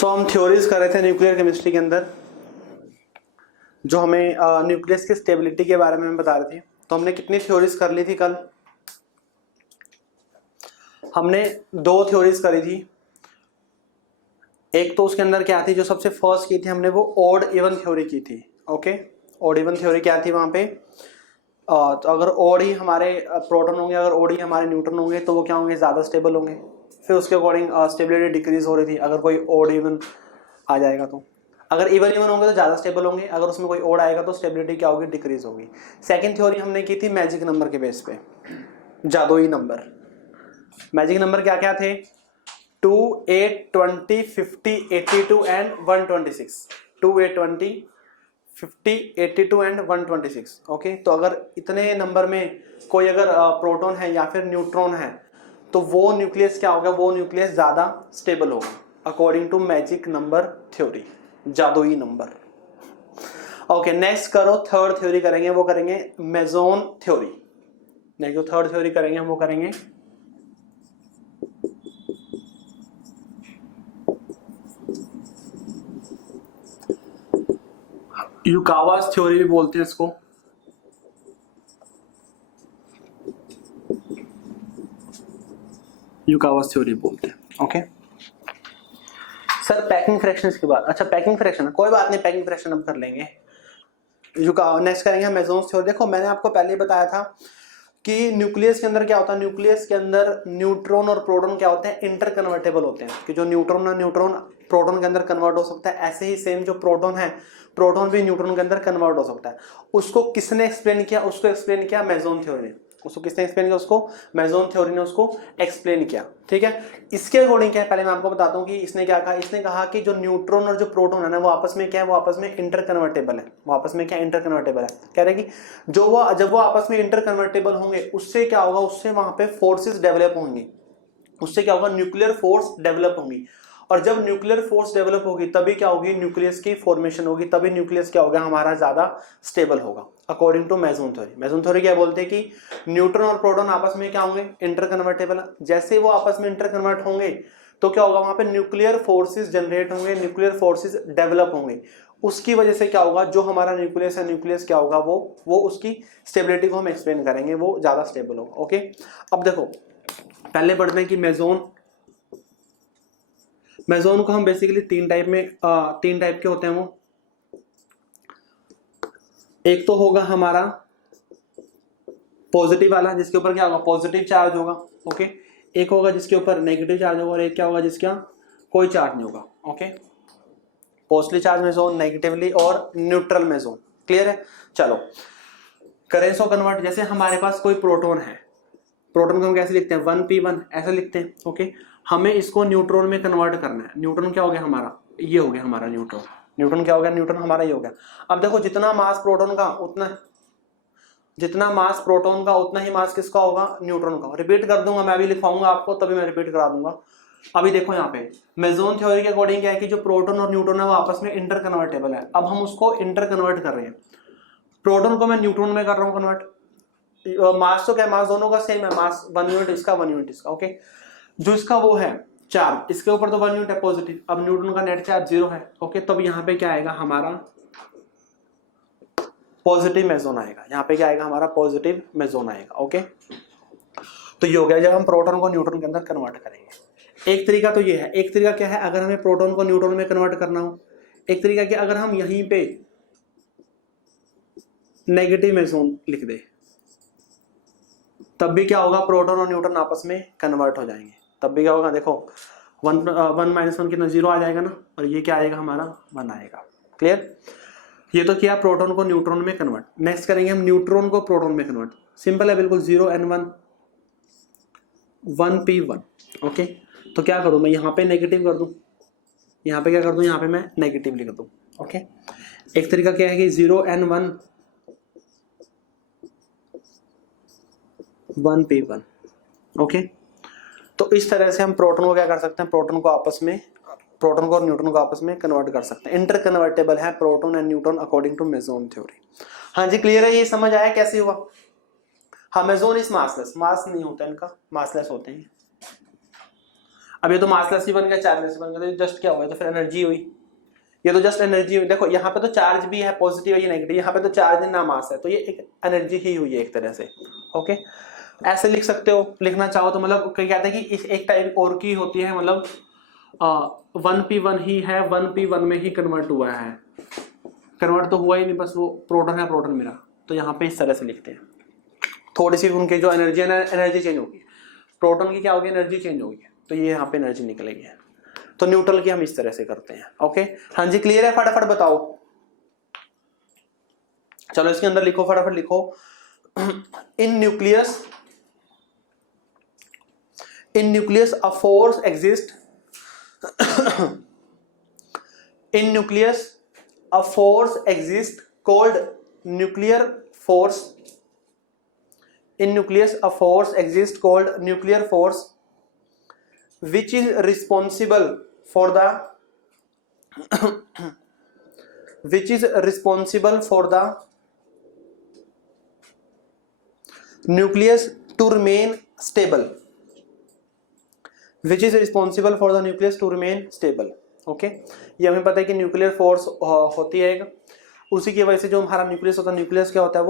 सो हम थ्योरीज कर रहे थे न्यूक्लियर केमिस्ट्री के अंदर, जो हमें न्यूक्लियस की स्टेबिलिटी के बारे में बता रहे थे। तो हमने कितनी थ्योरीज कर ली थी कल? हमने 2 थ्योरीज करी थी। एक तो उसके अंदर क्या थी, जो सबसे फर्स्ट की थी हमने, वो ऑड इवन थ्योरी की थी। ओके, ऑड इवन थ्योरी क्या थी वहां पे? तो अगर ऑड ही हमारे प्रोटॉन होंगे, अगर ऑड ही हमारे न्यूट्रॉन होंगे, तो वो क्या होंगे? ज्यादा स्टेबल होंगे। फिर उसके अकॉर्डिंग स्टेबिलिटी डिक्रीज हो रही थी अगर कोई ऑड इवन आ जाएगा तो। अगर इवन इवन होंगे तो ज्यादा स्टेबल होंगे, अगर उसमें कोई ऑड आएगा तो स्टेबिलिटी क्या होगी? डिक्रीज होगी। सेकंड थ्योरी हमने की थी मैजिक नंबर के बेस पे, जादुई नंबर। मैजिक नंबर क्या क्या थे? 2, 8, 20, 50, 82 एंड 126। 2, 8, 20, 50, 82 एंड 126। ओके, तो अगर इतने नंबर में कोई अगर प्रोटॉन है या फिर न्यूट्रॉन है, तो वो न्यूक्लियस क्या होगा? वो न्यूक्लियस ज्यादा स्टेबल होगा according to magic number theory, जादुई नंबर। ओके, नेक्स्ट करो, थर्ड थ्योरी करेंगे, वो करेंगे मेसोन थ्योरी। नेक्स्ट जो थर्ड थ्योरी करेंगे हम वो करेंगे युकावास थ्योरी भी बोलते हैं इसको। युकावास थ्योरी बोलते हैं। ओके सर, पैकिंग फ्रैक्शंस के बाद, अच्छा पैकिंग फ्रैक्शन कोई बात नहीं, पैकिंग फ्रैक्शन हम कर लेंगे। नेक्स्ट करेंगे हम मेसोन्स थ्योरी। देखो मैंने आपको पहले ही बताया था कि न्यूक्लियस के अंदर क्या होता है, न्यूक्लियस के अंदर न्यूट्रॉन और प्रोटॉन क्या होते हैं? इंटर कन्वर्टेबल होते हैं, कि जो न्यूट्रॉन है न्यूट्रॉन प्रोटॉन के अंदर कन्वर्ट हो सकता है, ऐसे ही सेम जो प्रोटॉन है प्रोटॉन भी न्यूट्रॉन के अंदर कन्वर्ट हो सकता है। उसको किसने एक्सप्लेन किया? उसको एक्सप्लेन किया मेसोन थ्योरी ने। उसको किसने एक्सप्लेन किया? उसको मेसोन थ्योरी ने उसको एक्सप्लेन किया। ठीक है, इसके अकॉर्डिंग क्या है, पहले मैं आपको बताता हूं कि इसने क्या कहा। इसने कहा कि जो न्यूट्रॉन और जो प्रोटॉन है ना, वो आपस में क्या है? वो आपस में इंटर कन्वर्टेबल है। वो आपस में क्या? इंटर कन्वर्टेबल है। कह रहे कि जब वो आपस में इंटर कन्वर्टेबल होंगे, उससे क्या होगा? उससे वहां पे फोर्सेस डेवलप होंगी। उससे क्या होगा? न्यूक्लियर फोर्स डेवलप होंगी। और जब न्यूक्लियर फोर्स डेवलप होगी तभी क्या होगी? न्यूक्लियस की फॉर्मेशन होगी, तभी न्यूक्लियस क्या होगा? हमारा ज्यादा स्टेबल होगा according to meson theory. Meson theory क्या बोलते हैं कि न्यूट्रॉन और प्रोटॉन आपस में क्या होंगे? Inter convertible. जैसे वो आपस में इंटर कन्वर्ट होंगे तो क्या होगा? वहां पे न्यूक्लियर फोर्सेस जनरेट होंगे, न्यूक्लियर फोर्सेस डेवलप होंगे। उसकी वजह से क्या होगा? जो हमारा न्यूक्लियस है, न्यूक्लियस क्या होगा? वो उसकी स्टेबिलिटी को हम एक्सप्लेन करेंगे, वो ज्यादा स्टेबल होगा। ओके, अब देखो पहले पढ़ते हैं कि मेसोन को हम बेसिकली 3 टाइप के होते हैं वो। एक तो होगा हमारा पॉजिटिव वाला, जिसके ऊपर क्या होगा? पॉजिटिव चार्ज होगा। ओके, एक होगा जिसके ऊपर नेगेटिव चार्ज होगा, और एक क्या होगा? जिसका कोई चार्ज नहीं होगा। Okay, positive charge meson, negatively और न्यूट्रल मेसोन। क्लियर है? चलो करें सो कन्वर्ट। जैसे हमारे पास कोई प्रोटॉन है, प्रोटॉन को हम कैसे लिखते हैं? 1p1 ऐसे लिखते हैं। ओके, हमें इसको न्यूट्रॉन में कन्वर्ट करना है। न्यूट्रॉन क्या हो गया हमारा? ये हो गया हमारा न्यूट्रॉन। न्यूट्रॉन क्या हो गया? न्यूट्रॉन हमारा ये हो गया। अब देखो जितना मास प्रोटॉन का उतना ही मास किसका होगा? न्यूट्रॉन का। रिपीट कर दूंगा, मैं भी लिखवाऊंगा आपको, तभी मैं रिपीट करा दूंगा। अभी देखो यहाँ पे मेसोन थ्योरी के अकॉर्डिंग क्या है कि जो प्रोटॉन और न्यूट्रॉन है वो आपस में इंटर कन्वर्टेबल है। अब हम उसको इंटर कन्वर्ट कर रहे हैं। प्रोटॉन को मैं न्यूट्रॉन में कर रहा हूँ कन्वर्ट। मास तो क्या, मास दोनों का सेम है, मास 1 यूनिट इसका 1 यूनिट इसका। ओके, जो इसका वो है चार्ज, इसके ऊपर तो 1 यूनिट है पॉजिटिव। अब न्यूट्रॉन का नेट चार्ज 0 है। ओके, तब यहाँ पे क्या आएगा? हमारा पॉजिटिव मेसोन आएगा। यहाँ पे क्या आएगा? हमारा पॉजिटिव मेसोन आएगा। ओके, तो ये हो गया जब हम प्रोटॉन को न्यूट्रॉन के अंदर कन्वर्ट करेंगे। एक तरीका तो ये है। एक तरीका क्या है? अगर हमें प्रोटॉन को न्यूट्रॉन में कन्वर्ट करना हो। एक तरीका क्या? अगर हम यहीं पे नेगेटिव मेसोन लिख दे, तब भी क्या होगा? प्रोटॉन और न्यूट्रॉन आपस में कन्वर्ट हो जाएंगे। तब भी क्या होगा? देखो 1 - 1 कितना? 0 आ जाएगा ना, और ये क्या आएगा? हमारा 1 आएगा। क्लियर? ये तो किया प्रोटॉन को न्यूट्रॉन में कन्वर्ट। नेक्स्ट करेंगे हम न्यूट्रॉन को प्रोटॉन में कन्वर्ट। सिंपल है बिल्कुल, 0 n1 1p1। ओके, तो क्या करूं मैं? यहाँ पे नेगेटिव कर दूं, यहाँ पे क्या कर दूं? यहाँ पे मैं नेगेटिव लिख दूं। ओके, एक तरीका क्या है कि 0n1 1p1। ओके, तो इस तरह से हम प्रोटॉन को क्या कर सकते हैं? प्रोटॉन को और न्यूट्रॉन को आपस में कन्वर्ट कर सकते हैं। इंटर कन्वर्टेबल है proton and neutron according to meson theory. हाँ जी, क्लियर है? ये समझ आया कैसे हुआ? हाँ, मेसोन इज मासलेस, मास नहीं होता इनका, मासलेस होते हैं। अब ये तो मासलेस ही बन गया, चार्जलेस बन गया, तो जस्ट क्या हुआ, तो फिर एनर्जी हुई, ये तो जस्ट एनर्जी हुई। देखो यहाँ पे तो चार्ज भी है, पॉजिटिव है, ये नेगेटिव, यहाँ पे तो चार्ज है ना मास है, तो ये एक एनर्जी ही हुई है एक तरह से। ओके, ऐसे लिख सकते हो, लिखना चाहो तो। मतलब क्या कहते हैं कि इस एक टाइप और की होती है, मतलब 1p1 ही है, 1p1 में ही कन्वर्ट हुआ है, कन्वर्ट तो हुआ ही नहीं, बस वो प्रोटॉन है, प्रोटॉन मिला, तो यहाँ पे इस तरह से लिखते हैं। थोड़ी सी उनकी जो एनर्जी है ना, एनर्जी चेंज होगी, प्रोटॉन की क्या होगी, एनर्जी चेंज होगी, तो ये यहाँ पे एनर्जी निकलेगी। तो न्यूट्रल की हम इस तरह से करते हैं। ओके, हाँ जी, क्लियर है? फटाफट बताओ, चलो इसके अंदर लिखो, फटाफट लिखो। इन nucleus a force exist, in nucleus a force exists called nuclear force. In nucleus a force exists called nuclear force which is responsible for the nucleus to remain stable, which is responsible for the nucleus to remain stable. Okay, ये हमें पता है कि nuclear force होती है एक, उसी की वजह से जो हमारा न्यूक्लियस होता है, न्यूक्लियस क्या होता है,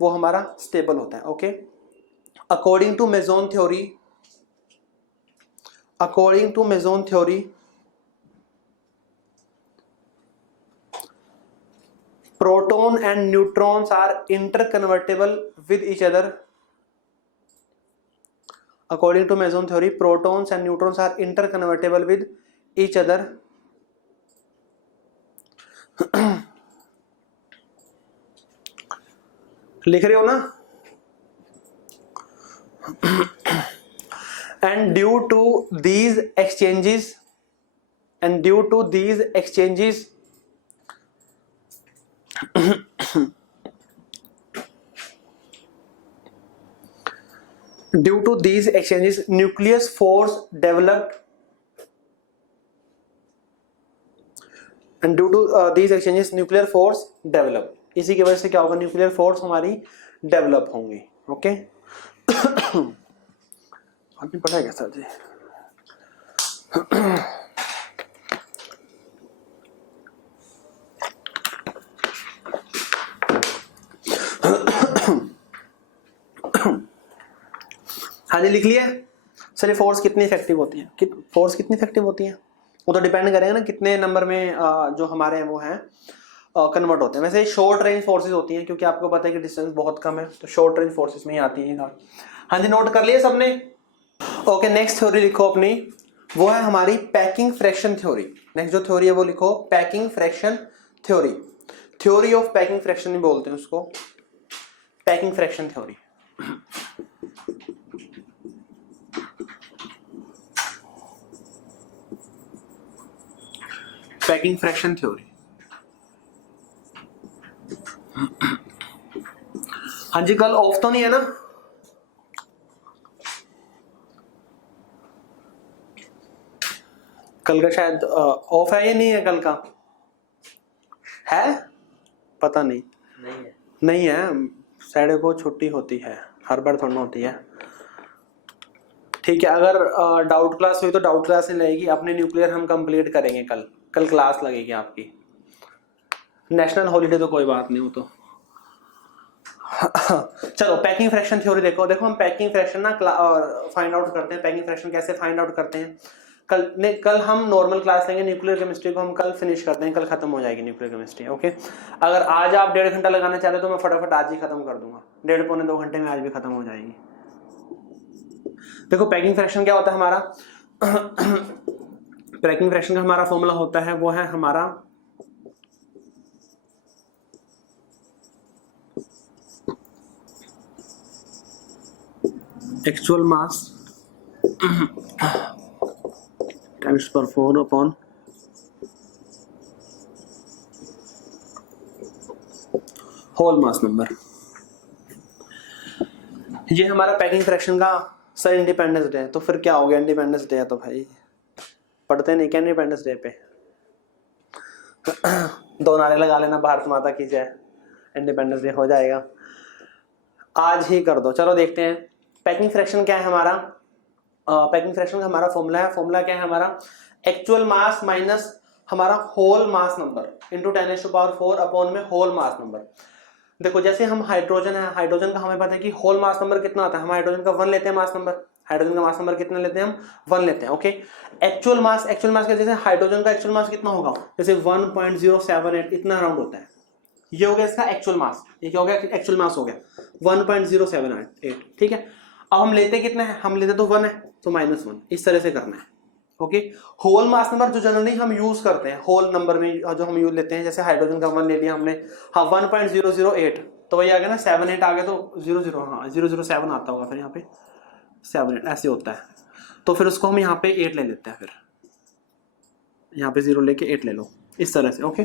वो हमारा स्टेबल होता है। Okay, according to meson theory, proton and neutrons are interconvertible with each other. According to meson theory, protons and neutrons are interconvertible with each other. लिख रहे हो ना? And due to these exchanges, nucleus force developed, and due to these exchanges nuclear force developed, इसी की वजह से क्या होगा, न्यूक्लियर फोर्स हमारी डेवलप होंगी। ओके, आपने पढ़ा है क्या सर जी? हाँ जी, लिख लिया सर। ये फोर्स कितनी इफेक्टिव होती है, फोर्स कितनी इफेक्टिव होती है, वो तो डिपेंड करेगा ना कितने नंबर में जो हमारे वो हैं कन्वर्ट होते हैं। वैसे शॉर्ट रेंज फोर्सेस होती हैं, क्योंकि आपको पता है कि डिस्टेंस बहुत कम है, तो शॉर्ट रेंज फोर्सेस में ही आती हैं। हाँ जी, नोट कर लिया सबने? ओके, नेक्स्ट थ्योरी लिखो अपनी, वो है हमारी पैकिंग फ्रैक्शन थ्योरी। नेक्स्ट जो थ्योरी है वो लिखो, packing fraction theory. Theory of packing fraction भी बोलते हैं उसको, packing fraction theory. Packing fraction theory. हाँ जी, कल ऑफ तो नहीं है ना? कल का शायद ऑफ है या नहीं है? कल का है, पता नहीं, नहीं है। सैटरडे को छुट्टी होती है, हर बार थोड़ा होती है। ठीक है, अगर डाउट क्लास हुई तो डाउट क्लास नहीं लगेगी, अपने न्यूक्लियर हम कंप्लीट करेंगे कल क्लास लगेगी आपकी। नेशनल हॉलीडे तो कोई बात नहीं, वो तो चलो पैकिंग फ्रैक्शन थ्योरी देखो हम पैकिंग फ्रैक्शन ना फाइंड आउट करते हैं। पैकिंग फ्रैक्शन कैसे फाइंड आउट करते हैं, कल हम नॉर्मल क्लास लेंगे। न्यूक्लियर केमिस्ट्री को हम कल फिनिश करते हैं, कल खत्म हो जाएगी न्यूक्लियर केमिस्ट्री। ओके, अगर आज आप 1.5 घंटा लगाना चाहते हो तो मैं फटाफट आज ही खत्म कर दूंगा, 1.5 पौने 2 घंटे में आज भी खत्म हो जाएगी। देखो पैकिंग फ्रैक्शन क्या होता है हमारा। पैकिंग फ्रैक्शन का हमारा फॉर्मूला होता है, वो है हमारा एक्चुअल मास टाइम्स पर 4 अपॉन होल मास नंबर। ये हमारा पैकिंग फ्रैक्शन का सर इंडिपेंडेंस डे है, तो फिर क्या हो गया, इंडिपेंडेंस डे है तो भाई पढ़ते नहीं क्या इंडिपेंडेंस डे पे? 2 नारे लगा लेना, भारत माता की जय, इंडिपेंडेंस डे हो जाएगा। आज ही कर दो। चलो देखते हैं पैकिंग फ्रैक्शन क्या है हमारा। पैकिंग फ्रैक्शन का हमारा फॉर्मूला क्या है हमारा, एक्चुअल मास माइनस हमारा whole mass number into 10⁴ upon में होल मास नंबर। देखो जैसे हम हाइड्रोजन है, हाइड्रोजन का हमें पता है कि होल मास नंबर कितना आता है, हम हाइड्रोजन का 1 लेते हैं मास नंबर, हाइड्रोजन का मास नंबर कितना लेते हैं हम 1 लेते हैं। ओके, एक्चुअल मास का जैसे हाइड्रोजन का एक्चुअल मास कितना होगा, जैसे 1.078 इतना राउंड होता है, ये हो गया इसका एक्चुअल मास, ये क्या हो गया एक्चुअल मास हो गया 1.078। ठीक है, अब हम लेते कितना है, हम लेते तो 1 है तो -1, इस तरह से करना है। ओके, होल मास नंबर जो जनरली हम यूज करते हैं होल नंबर में जो हम यूज लेते हैं, जैसे हाइड्रोजन का 1 ले लिया हमने, हाँ 1.008 तो वही आ गया ना, 78 आ गया तो 00, हाँ 007 आता होगा फिर यहाँ पे 78 ऐसे होता है, तो फिर उसको हम यहाँ पे 8 ले लेते हैं, फिर यहाँ पे 0 लेके 8 ले लो इस तरह से। ओके,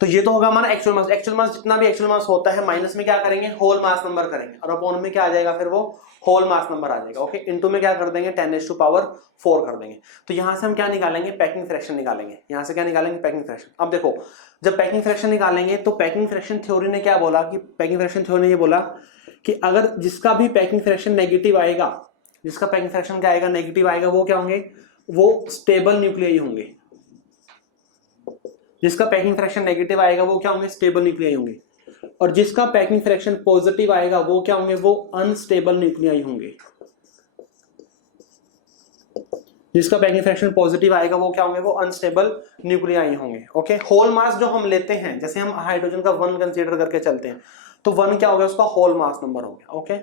तो ये तो होगा हमारा एक्चुअल मास। एक्चुअल मास जितना भी एक्चुअल मास होता है माइनस में क्या करेंगे, होल मास नंबर करेंगे, और अपॉन में क्या आ जाएगा फिर वो होल मास नंबर आ जाएगा। ओके, इनटू में क्या कर देंगे 10⁴ कर देंगे। तो यहां से हम क्या निकालेंगे, पैकिंग फ्रैक्शन निकालेंगे। यहां से क्या निकालेंगे, पैकिंग फ्रैक्शन। अब देखो जब पैकिंग फ्रैक्शन निकालेंगे तो पैकिंग फ्रैक्शन थ्योरी ने क्या बोला कि, पैकिंग फ्रैक्शन थ्योरी ने ये बोला कि अगर जिसका भी पैकिंग फ्रैक्शन नेगेटिव आएगा, जिसका पैकिंग फ्रैक्शन क्या आएगा, नेगेटिव आएगा, वो क्या होंगे, वो स्टेबल न्यूक्लियाई होंगे। जिसका पैकिंग फ्रैक्शन नेगेटिव आएगा वो क्या होंगे, स्टेबल न्यूक्लियाई होंगे, और जिसका पैकिंग फ्रैक्शन पॉजिटिव आएगा वो क्या होंगे, वो अनस्टेबल न्यूक्लियाई होंगे। जिसका पैकिंग फ्रैक्शन पॉजिटिव आएगा वो क्या होंगे, वो अनस्टेबल न्यूक्लियाई होंगे। ओके, होल मास जो हम लेते हैं, जैसे हम हाइड्रोजन का 1 कंसीडर करके चलते हैं, तो 1 क्या हो गया, उसका होल मास नंबर हो गया। ओके,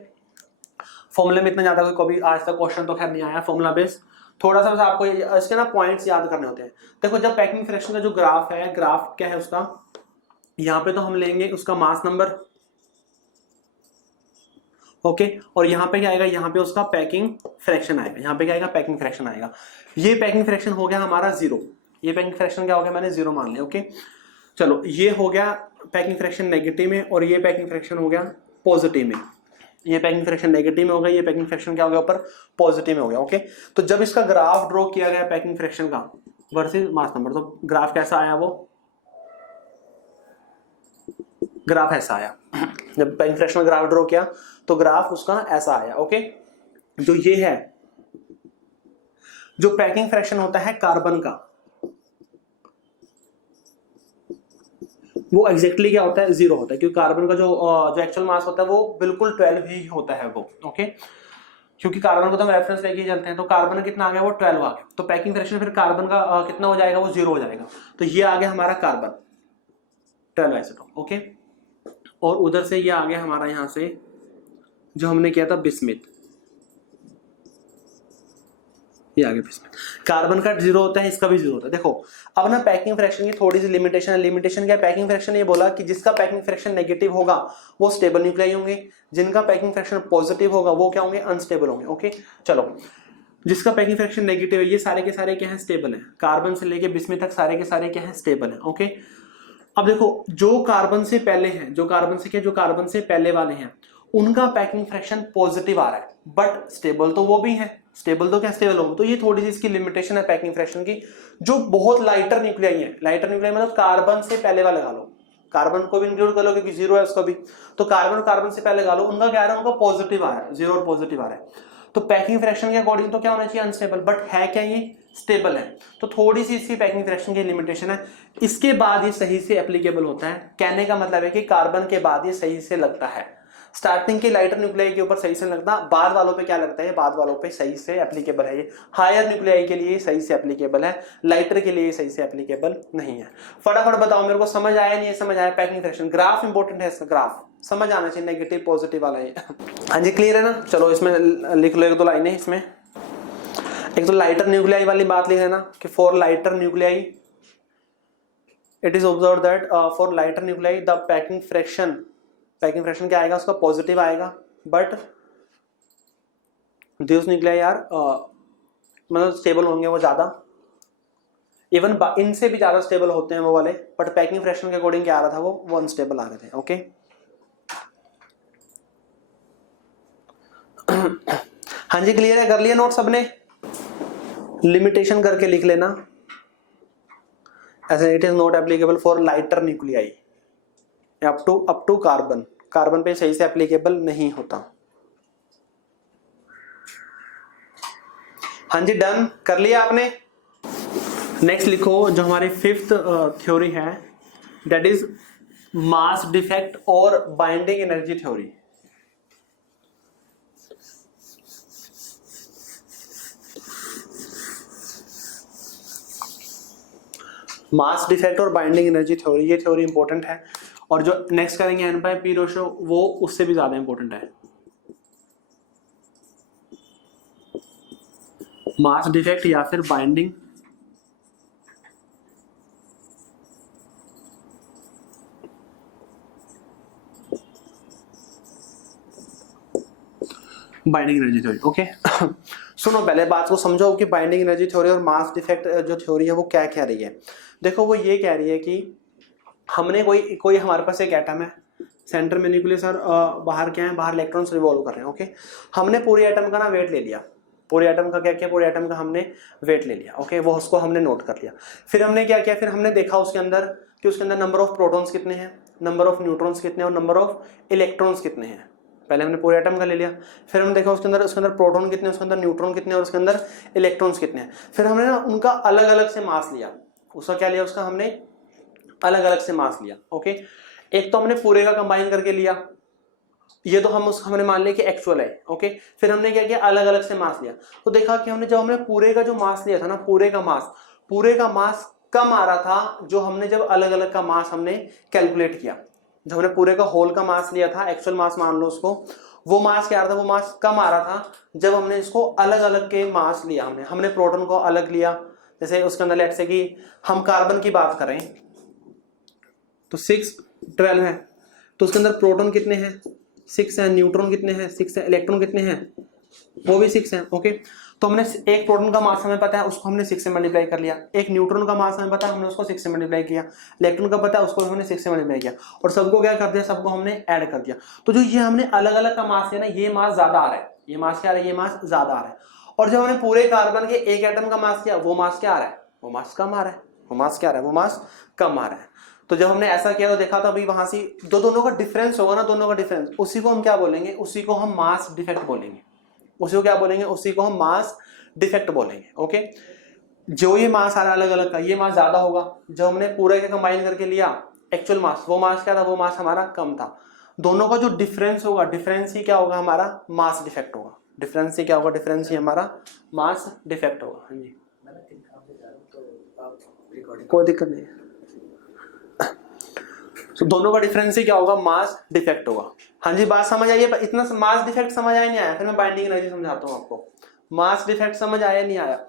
फॉर्मूले में इतना ज्यादा कोई कभी आज तक क्वेश्चन तो खैर नहीं आया फॉर्मूला बेस, थोड़ा सा बस आपको इसके ना पॉइंट्स याद करने होते हैं। देखो जब पैकिंग फ्रैक्शन का जो ग्राफ है, ग्राफ क्या है उसका, यहाँ पे तो हम लेंगे उसका मास नंबर। ओके, और यहाँ पे क्या आएगा, यहाँ पे उसका पैकिंग फ्रैक्शन आएगा, यहाँ पे क्या आएगा, पैकिंग फ्रैक्शन आएगा। ये पैकिंग फ्रैक्शन हो गया हमारा 0, ये पैकिंग फ्रैक्शन क्या हो गया, मैंने 0 मान लिया। ओके, चलो ये हो गया पैकिंग फ्रैक्शन नेगेटिव में, और ये पैकिंग फ्रैक्शन हो गया पॉजिटिव में। ये पैकिंग फ्रैक्शन नेगेटिव में हो गया, ये पैकिंग फ्रैक्शन क्या हो गया, ऊपर पॉजिटिव में हो गया। ओके, तो जब इसका ग्राफ ड्रॉ किया गया पैकिंग फ्रैक्शन का वर्सेस मास नंबर, तो ग्राफ कैसा आया, वो ग्राफ ऐसा आया। जब पैकिंग फ्रैक्शन का ग्राफ ड्रॉ किया तो ग्राफ उसका ऐसा आया। ओके, जो ये है, जो पैकिंग फ्रैक्शन होता है कार्बन का, वो एग्जैक्टली क्या होता है, 0 होता है, क्योंकि कार्बन का जो एक्चुअल मास होता है वो बिल्कुल 12 ही होता है वो। ओके, क्योंकि कार्बन को तो हम रेफरेंस लेके ही चलते हैं, तो कार्बन कितना आ गया, वो 12 आ गया, तो पैकिंग फ्रैक्शन फिर कार्बन का कितना हो जाएगा, वो 0 हो जाएगा। तो ये आ गया हमारा कार्बन 12 आइसोटोप। ओके, और उधर से ये आ गया हमारा, यहां से जो हमने किया था बिस्मिथ, ये आगे बिस्मिथ। कार्बन का 0 होता है, इसका भी 0 होता है। देखो अब ना पैकिंग फ्रैक्शन की थोड़ी सी लिमिटेशन है। लिमिटेशन क्या है, पैकिंग फ्रैक्शन ये बोला कि जिसका पैकिंग फ्रैक्शन नेगेटिव होगा वो स्टेबल न्यूक्लियाई होंगे, जिनका पैकिंग फ्रैक्शन पॉजिटिव होगा वो क्या होंगे, अनस्टेबल होंगे। ओके, चलो जिसका पैकिंग फ्रैक्शन नेगेटिव है, ये सारे के सारे क्या है, स्टेबल है। कार्बन से लेके बिस्मिथ तक सारे के सारे क्या है, स्टेबल है। ओके, अब देखो जो कार्बन से पहले हैं, जो कार्बन से क्या, जो कार्बन से पहले वाले हैं, उनका पैकिंग फ्रैक्शन पॉजिटिव आ रहा है, बट स्टेबल तो वो भी है, स्टेबल तो क्या स्टेबल होगा। तो ये थोड़ी सी इसकी लिमिटेशन है पैकिंग फ्रैक्शन की। जो बहुत लाइटर न्यूक्लियाई है, लाइटर न्यूक्लियाई मतलब कार्बन से पहले वाले लगा लो, कार्बन को भी इंक्लूड कर लो क्योंकि 0 है उसका भी, तो कार्बन से पहले लगा लो, उनका क्या आ रहा है, उनका पॉजिटिव आ रहा है, 0 और पॉजिटिव आ रहा है। तो पैकिंग फ्रैक्शन के अकॉर्डिंग तो क्या होना चाहिए, अनस्टेबल, बट है क्या, ये स्टेबल है। तो थोड़ी सी इसकी पैकिंग फ्रैक्शन की लिमिटेशन है। इसके बाद ये सही से एप्लीकेबल होता है। कहने का मतलब है कि कार्बन के बाद ये सही से लगता है। स्टार्टिंग के लाइटर न्यूक्लियाई के ऊपर सही से लगता, बाद वालों पे क्या लगता है, बाद वालों पे सही से एप्लीकेबल है। ये हायर न्यूक्लियाई के लिए सही से एप्लीकेबल है, लाइटर के लिए सही से एप्लीकेबल नहीं है। फटाफट बताओ मेरे को, समझ आया नहीं समझ आया, पैकिंग फ्रैक्शन ग्राफ इंपॉर्टेंट है, इसका ग्राफ समझ आना चाहिए, नेगेटिव पॉजिटिव वाला है। हाँ जी, क्लियर है ना। चलो इसमें लिख लो 1-2 लाइनें। इसमें एक तो लाइटर न्यूक्लियाई वाली बात लिख लेना कि for lighter nuclei it is observe that for lighter nuclei the packing fraction क्या आएगा, उसका पॉजिटिव आएगा, बट दिस न्यूक्लियाई यार मतलब स्टेबल होंगे वो ज्यादा, इवन इनसे भी ज्यादा स्टेबल होते हैं वो वाले, बट पैकिंग फ्रैक्शन के अकॉर्डिंग क्या आ रहा था, वो अनस्टेबल आ रहे थे। ओके, हाँ जी क्लियर है, कर लिया नोट सबने, लिमिटेशन करके लिख लेना ऐसे, it is not applicable for lighter nuclei up to carbon पे सही से एप्लीकेबल नहीं होता। हाँ जी, डन कर लिया आपने। नेक्स्ट लिखो जो हमारी फिफ्थ थ्योरी है, दैट इज मास डिफेक्ट और binding energy theory. Mass defect और बाइंडिंग एनर्जी थ्योरी, ये थ्योरी इंपॉर्टेंट है। और जो नेक्स्ट करेंगे एन बाय पी रेशो, वो उससे भी ज्यादा इंपॉर्टेंट है। मास डिफेक्ट या फिर binding binding energy theory. Okay सुनो, पहले बात को समझो कि बाइंडिंग एनर्जी थ्योरी और मास डिफेक्ट जो थ्योरी है वो क्या कह रही है। देखो वो ये कह रही है कि हमने कोई कोई हमारे पास एक एटम है, सेंटर में न्यूक्लियस और बाहर क्या है, बाहर इलेक्ट्रॉन्स रिवॉल्व कर रहे हैं। ओके, हमने पूरे एटम का ना वेट ले लिया, पूरे एटम का क्या किया, पूरे एटम का हमने वेट ले लिया। ओके, वो उसको हमने नोट कर लिया। फिर हमने क्या किया, फिर हमने देखा उसके अंदर कि उसके अंदर नंबर ऑफ प्रोटॉन्स कितने हैं, नंबर ऑफ न्यूट्रॉन्स कितने हैं और नंबर ऑफ इलेक्ट्रॉन्स कितने हैं। पहले हमने पूरे एटम का ले लिया, फिर हमने देखा उसके अंदर प्रोटॉन कितने, उसके अंदर न्यूट्रॉन कितने और उसके अंदर इलेक्ट्रॉन्स कितने हैं। फिर हमने ना उनका अलग अलग से मास लिया, उसका क्या लिया, उसका हमने अलग अलग से मास लिया। ओके, एक तो हमने पूरे का कंबाइन करके लिया, ये तो हमने मान लिया कि एक्चुअल है। ओके, फिर हमने क्या किया, अलग अलग से मास लिया। तो देखा कि हमने जब हमने पूरे का जो मास लिया था ना, पूरे का मास कम आ रहा था जो हमने जब अलग अलग का मास हमने कैलकुलेट किया। जब हमने पूरे का होल का मास लिया था, एक्चुअल मास मान लो उसको, वो मास क्या आ रहा था, वो मास कम आ रहा था जब हमने इसको अलग अलग के मास लिया। हमने प्रोटॉन को अलग लिया, जैसे उसके अंदर लेट्स से कि हम कार्बन की बात करें तो 6 12 है, तो उसके अंदर प्रोटॉन कितने हैं, 6 है, न्यूट्रॉन कितने हैं, 6 है, इलेक्ट्रॉन कितने हैं, वो भी 6 है। ओके, तो हमने एक प्रोटॉन का मास हमें पता है, उसको हमने 6 से मल्टीप्लाई कर लिया। एक न्यूट्रॉन का मास हमें पता है, हमने उसको 6 से मल्टीप्लाई किया। इलेक्ट्रॉन का पता है, उसको हमने 6 से मल्टीप्लाई किया और सबको क्या कर दिया, सबको हमने ऐड कर दिया। तो जो ये हमने अलग अलग का मास है ना, ये मास ज्यादा आ रहा है, ये मास क्या आ रहा है, ये मास ज्यादा आ रहा है। और जब हमने पूरे कार्बन के एक एटम का मास किया, वो मास क्या आ रहा है, वो मास कम आ रहा है, वो मास क्या आ रहा है, वो मास कम आ रहा है। तो जब हमने ऐसा किया तो देखा था अभी वहां से दोनों का डिफरेंस होगा ना, दोनों का डिफरेंस, उसी को हम क्या बोलेंगे, उसी को हम मास डिफेक्ट बोलेंगे। उसी को क्या बोलेंगे, उसी को हम मास डिफेक्ट बोलेंगे। ओके, जो ये मास आ रहा है अलग अलग का, ये मास ज्यादा होगा। जब हमने पूरे के कंबाइन करके लिया एक्चुअल मास, वो मास क्या था, वो मास हमारा कम था। दोनों का जो डिफरेंस होगा, डिफरेंस ही क्या होगा, हमारा मास डिफेक्ट होगा। डिफरेंस ही क्या होगा, डिफरेंस ही हमारा मास डिफेक्ट होगा। हाँ जी, कोई दिक्कत नहीं है। तो दोनों का डिफरेंस ही क्या होगा, मास डिफेक्ट होगा। हाँ जी, बात समझ आई है? इतना मास डिफेक्ट समझ आया नहीं आया? फिर मैं बाइंडिंग एनर्जी समझाता हूँ आपको। मास डिफेक्ट समझ आया नहीं आया?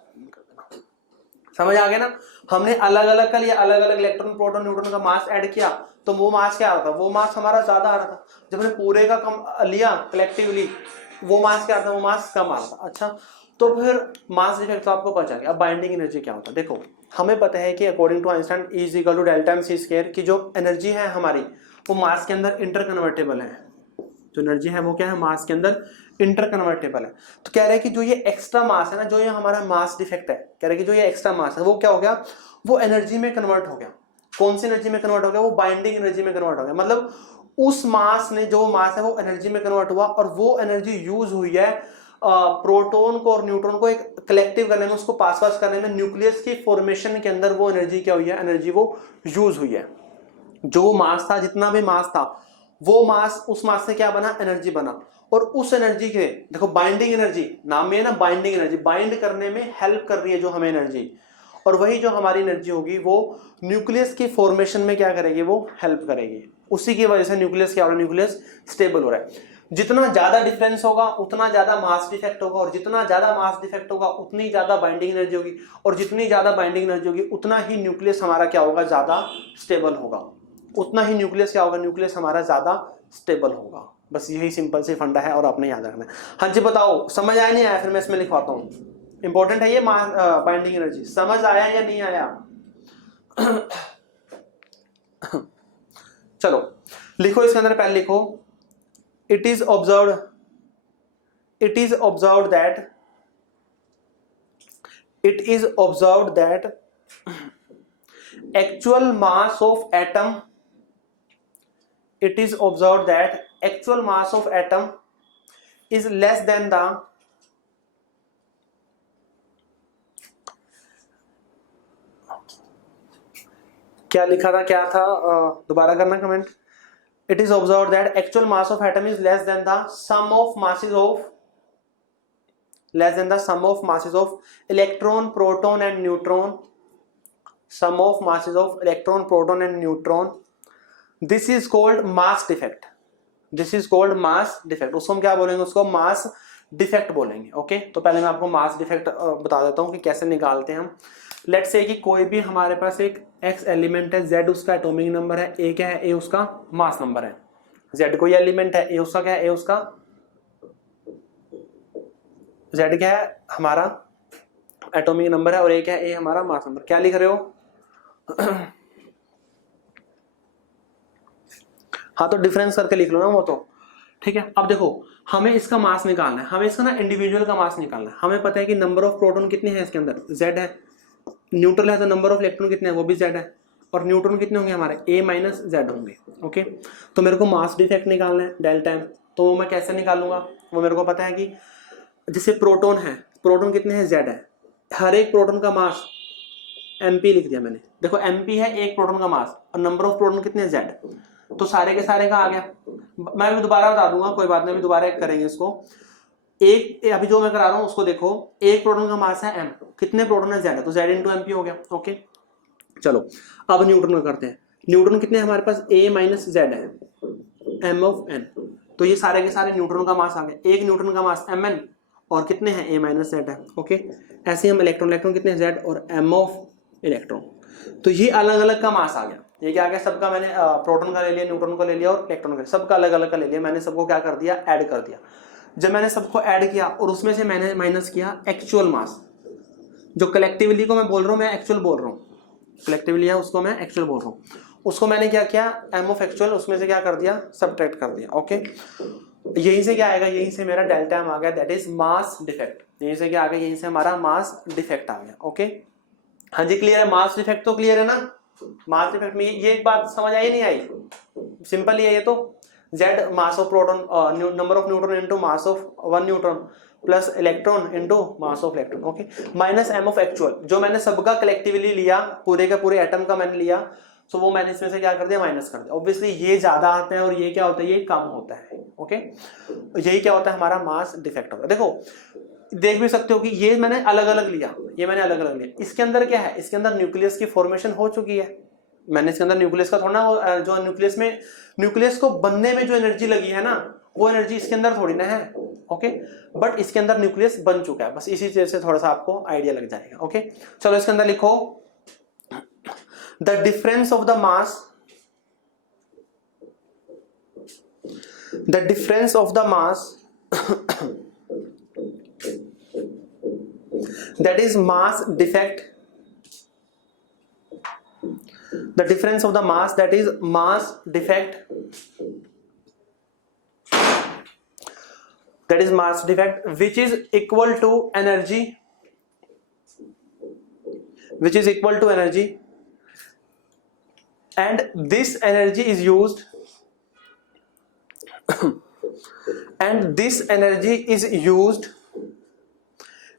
समझ आ गया ना? हमने अलग अलग का लिया, अलग अलग इलेक्ट्रॉन प्रोटॉन न्यूट्रॉन का मास ऐड किया, तो वो मास क्या आ रहा था, वो मास हमारा ज्यादा आ रहा था। जब हमने पूरे का कम लिया कलेक्टिवली, वो मास क्या आ रहा था, वो मास कम आ रहा था। अच्छा, तो फिर मास डिफेक्ट तो आपको पता है। अब बाइंडिंग एनर्जी क्या होता है? देखो, हमें पता है कि according to Einstein E is equal to delta m c square, की जो एनर्जी है हमारी, वो मास के अंदर इंटरकन्वर्टेबल है। जो एनर्जी है वो क्या है, मास के अंदर इंटरकन्वर्टेबल है। तो कह रहे हैं कि जो ये एक्स्ट्रा मास है ना, जो ये हमारा मास डिफेक्ट है, कह रहे हैं कि जो ये एक्स्ट्रा मास है वो क्या हो गया, वो एनर्जी में कन्वर्ट हो गया। कौन सी एनर्जी में कन्वर्ट हो गया, वो बाइंडिंग एनर्जी में कन्वर्ट हो गया। मतलब उस मास ने, जो मास है वो एनर्जी में कन्वर्ट हुआ और वो एनर्जी यूज हुई है प्रोटॉन को और न्यूट्रॉन को एक कलेक्टिव करने में, उसको पास पास करने में, न्यूक्लियस की फॉर्मेशन के अंदर वो एनर्जी क्या हुई है, एनर्जी वो यूज हुई है। जो मास था, जितना भी मास था, वो मास, उस मास से क्या बना, एनर्जी बना। और उस एनर्जी के, देखो बाइंडिंग एनर्जी नाम में है ना, बाइंडिंग एनर्जी, बाइंड करने में हेल्प कर रही है जो हमें एनर्जी। और वही जो हमारी एनर्जी होगी वो न्यूक्लियस की फॉर्मेशन में क्या करेगी, वो हेल्प करेगी। उसी की वजह से न्यूक्लियस क्या हो रहा है, न्यूक्लियस स्टेबल हो रहा है। जितना ज्यादा डिफरेंस होगा उतना ज्यादा मास डिफेक्ट होगा, और जितना ज्यादा मास डिफेक्ट होगा उतनी ज्यादा बाइंडिंग एनर्जी होगी, और जितनी ज्यादा बाइंडिंग एनर्जी होगी उतना ही न्यूक्लियस हमारा क्या होगा, ज्यादा स्टेबल होगा। उतना ही न्यूक्लियस क्या होगा, न्यूक्लियस हमारा ज्यादा स्टेबल होगा। बस यही सिंपल सी फंडा है और आपने याद रखना है। हाँ जी, बताओ समझ आया नहीं आया? फिर मैं इसमें लिखवाता हूँ, इंपॉर्टेंट है ये बाइंडिंग एनर्जी। समझ आया या नहीं आया? चलो लिखो, इसके अंदर पहले लिखो, it is observed that actual mass of atom it is observed that actual mass of atom is less than the क्या लिखा था, क्या था, दोबारा करना comment. It is observe that actual mass of atom is less than the sum of masses of electron, proton and neutron, sum of masses of electron, proton and neutron. This is called mass defect. This is called mass defect. उसको हम क्या बोलेंगे, उसको mass defect बोलेंगे। Okay, तो पहले मैं आपको मास डिफेक्ट बता देता हूँ कि कैसे निकालते हैं हम। लेट्स से कि कोई भी हमारे पास एक x एलिमेंट है, z उसका एटॉमिक नंबर है, a क्या है, a उसका मास नंबर है। z कोई एलिमेंट है, a उसका क्या है, a उसका z क्या है हमारा एटॉमिक नंबर है, और a क्या है, a हमारा मास नंबर। क्या लिख रहे हो? हाँ तो डिफरेंस करके लिख लो ना वो तो, ठीक है। अब देखो हमें इसका मास निकालना है, हमें इसका ना इंडिविजुअल का मास निकालना है। हमें पता है कि नंबर ऑफ प्रोटॉन कितने हैं इसके अंदर, z है, न्यूट्रल है तो नंबर ऑफ इलेक्ट्रॉन कितने हैं वो भी z है, और न्यूट्रॉन कितने होंगे हमारे, a माइनस z होंगे। ओके, तो मेरे को मास डिफेक्ट निकालना है डेल्टा m, तो वो मैं कैसे निकालूंगा, वो मेरे को पता है कि जैसे प्रोटॉन है, प्रोटॉन कितने हैं, z है, हर एक प्रोटॉन का मास mp लिख दिया मैंने। देखो mp है एक प्रोटॉन का मास, और नंबर ऑफ प्रोटॉन कितने हैं, z, तो सारे के सारे का आ गया। मैं भी दोबारा बता दूंगा, कोई बात नहीं, अभी दोबारा करेंगे इसको। एक अभी जो मैं करा रहा हूं उसको देखो, एक प्रोटॉन का मास है m, कितने प्रोटॉन है, z है, तो z इंटू mp हो गया। ओके चलो अब न्यूट्रॉन का करते हैं। न्यूट्रॉन कितने हमारे पास, a माइनस z है, m ऑफ n, तो ये सारे के सारे न्यूट्रॉन का मास आ गया। एक न्यूट्रॉन का मास mn, और कितने हैं, a माइनस z है। ओके, ऐसे हम इलेक्ट्रॉन कितने हैं, z और m ऑफ इलेक्ट्रॉन, तो ये अलग अलग का मास आ गया। ये क्या आ गया, सबका मैंने प्रोटॉन का ले लिया, न्यूट्रॉन का ले लिया, और इलेक्ट्रॉन का, सबका अलग अलग का ले लिया। मैंने सबको क्या कर दिया, ऐड कर दिया। जब मैंने सबको ऐड किया और उसमें से मैंने माइनस किया एक्चुअल मास, जो कलेक्टिवली को मैं बोल रहा हूँ, मैं एक्चुअल बोल रहा हूँ, कलेक्टिवली है उसको मैं एक्चुअल बोल रहा हूँ, उसको मैंने क्या किया, m ऑफ एक्चुअल उसमें से क्या कर दिया, सब्ट्रैक्ट कर दिया। ओके, यहीं से क्या आएगा, यहीं से मेरा डेल्टा m आ गया, दैट इज मास डिफेक्ट। यहीं से क्या आ गया, यहीं से हमारा मास डिफेक्ट आ गया। ओके, हाँ जी क्लियर है, मास डिफेक्ट तो क्लियर है ना। मास डिफेक्ट में ये एक बात समझ आई नहीं आई, सिंपल ही है ये तो। z mass of proton, number of neutron into mass of one neutron plus electron into mass of electron. Okay, minus m of actual, जो मैंने सबका कलेक्टिवली लिया, पूरे का पूरे एटम का मैंने लिया, तो वो मैंने इसमें से क्या कर दिया, माइनस कर दिया। ऑब्वियसली ये ज्यादा आता है और ये क्या होता है, ये कम होता है। ओके, यही क्या होता है, हमारा मास डिफेक्ट होता है। देखो देख भी सकते हो कि ये मैंने अलग अलग लिया, ये मैंने अलग अलग लिया। इसके अंदर क्या है, इसके अंदर न्यूक्लियस की फॉर्मेशन हो चुकी है। मैंने इसके अंदर न्यूक्लियस का थोड़ा ना, जो न्यूक्लियस में, न्यूक्लियस को बनने में जो एनर्जी लगी है ना, वो एनर्जी इसके अंदर थोड़ी ना है। ओके, बट इसके अंदर न्यूक्लियस बन चुका है, बस इसी चीज से थोड़ा सा आपको आइडिया लग जाएगा। ओके चलो इसके अंदर लिखो, the difference of the mass, the difference of the mass that is mass defect, the difference of the mass, that is mass defect, that is mass defect, which is equal to energy, which is equal to energy, and this energy is used and this energy is used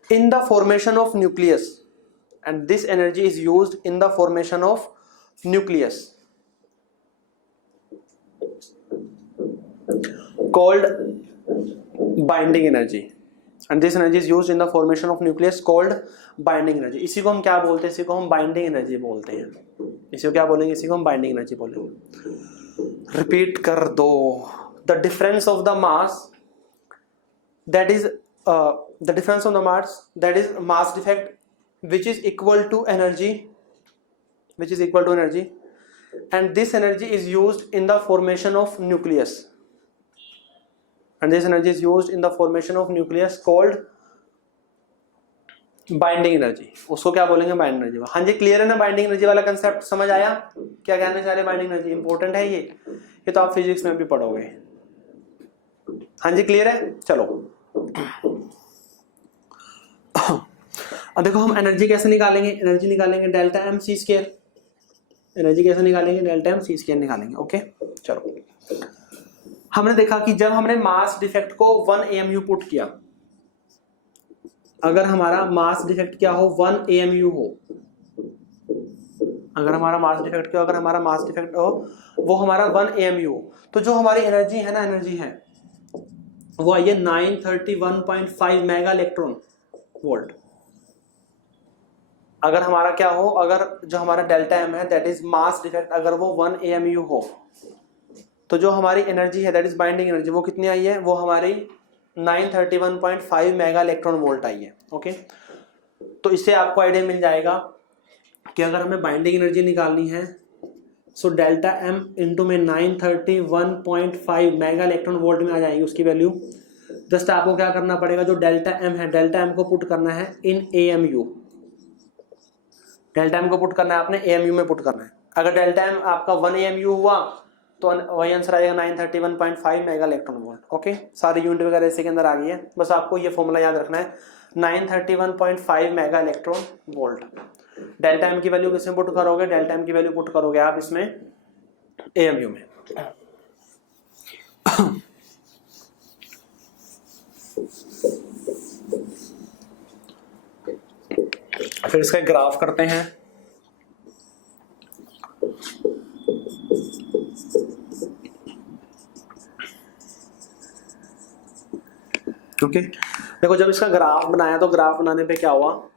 in the formation of nucleus, and this energy is used in the formation of nucleus, called binding energy, and this energy is used in the formation of nucleus called binding energy। इसी को हम क्या बोलते हैं, इसी को हम binding energy बोलते हैं। इसी को क्या बोलेंगे, इसी को हम binding energy बोलेंगे। रिपीट कर दो, the difference of the mass, that is the difference of the mass, that is mass defect, which is equal to energy, which is equal to energy, and this energy is used in the formation of nucleus, and this energy is used in the formation of nucleus called binding energy. उसको क्या बोलेंगे, binding energy. हाँ जी clear है ना, binding energy वाला concept समझ आया, क्या कहने चाह रहे, बाइंडिंग एनर्जी इंपॉर्टेंट है ये तो आप फिजिक्स में भी पढ़ोगे। हाँ जी क्लियर है, चलो अब देखो हम एनर्जी कैसे निकालेंगे, एनर्जी निकालेंगे delta m c square. Energy कैसे निकालेंगे, डेल्टा एम सी स्क्वायर निकालेंगे। ओके चलो, हमने देखा कि जब हमने मास डिफेक्ट को 1 AMU पुट किया, अगर हमारा मास डिफेक्ट क्या हो, 1 AMU हो, अगर हमारा मास डिफेक्ट क्या, अगर हमारा मास डिफेक्ट हो वो हमारा 1 AMU, तो जो हमारी एनर्जी है ना, एनर्जी है वो आई है 931.5 मेगा इलेक्ट्रॉन वोल्ट। अगर हमारा क्या हो, अगर जो हमारा डेल्टा एम है दैट इज मास डिफेक्ट, अगर वो 1 AMU हो, तो जो हमारी एनर्जी है दैट इज बाइंडिंग एनर्जी, वो कितनी आई है, वो हमारी 931.5 मेगा इलेक्ट्रॉन वोल्ट आई है। ओके, तो इससे आपको आइडिया मिल जाएगा कि अगर हमें बाइंडिंग एनर्जी निकालनी है, सो डेल्टा एम इंटू में 931.5 मेगा इलेक्ट्रॉन वोल्ट में आ जाएगी उसकी वैल्यू। जस्ट आपको क्या करना पड़ेगा, जो डेल्टा एम है, डेल्टा एम को पुट करना है इन AMU, डेल्टा एम को पुट करना है आपने AMU में पुट करना है। अगर डेल्टा एम आपका 1 AMU हुआ तो वही आंसर आएगा 931.5 मेगा इलेक्ट्रॉन वोल्ट। ओके, सारी यूनिट वगैरह इसी के अंदर आ गई है, बस आपको ये फॉर्मूला याद रखना है, 931.5 mega electron volt. Delta m की वैल्यू किसमें पुट करोगे, डेल्टा एम की वैल्यू पुट करोगे आप इसमें AMU में। फिर इसका ग्राफ करते हैं। ओके, देखो जब इसका ग्राफ बनाया तो ग्राफ बनाने पे क्या हुआ,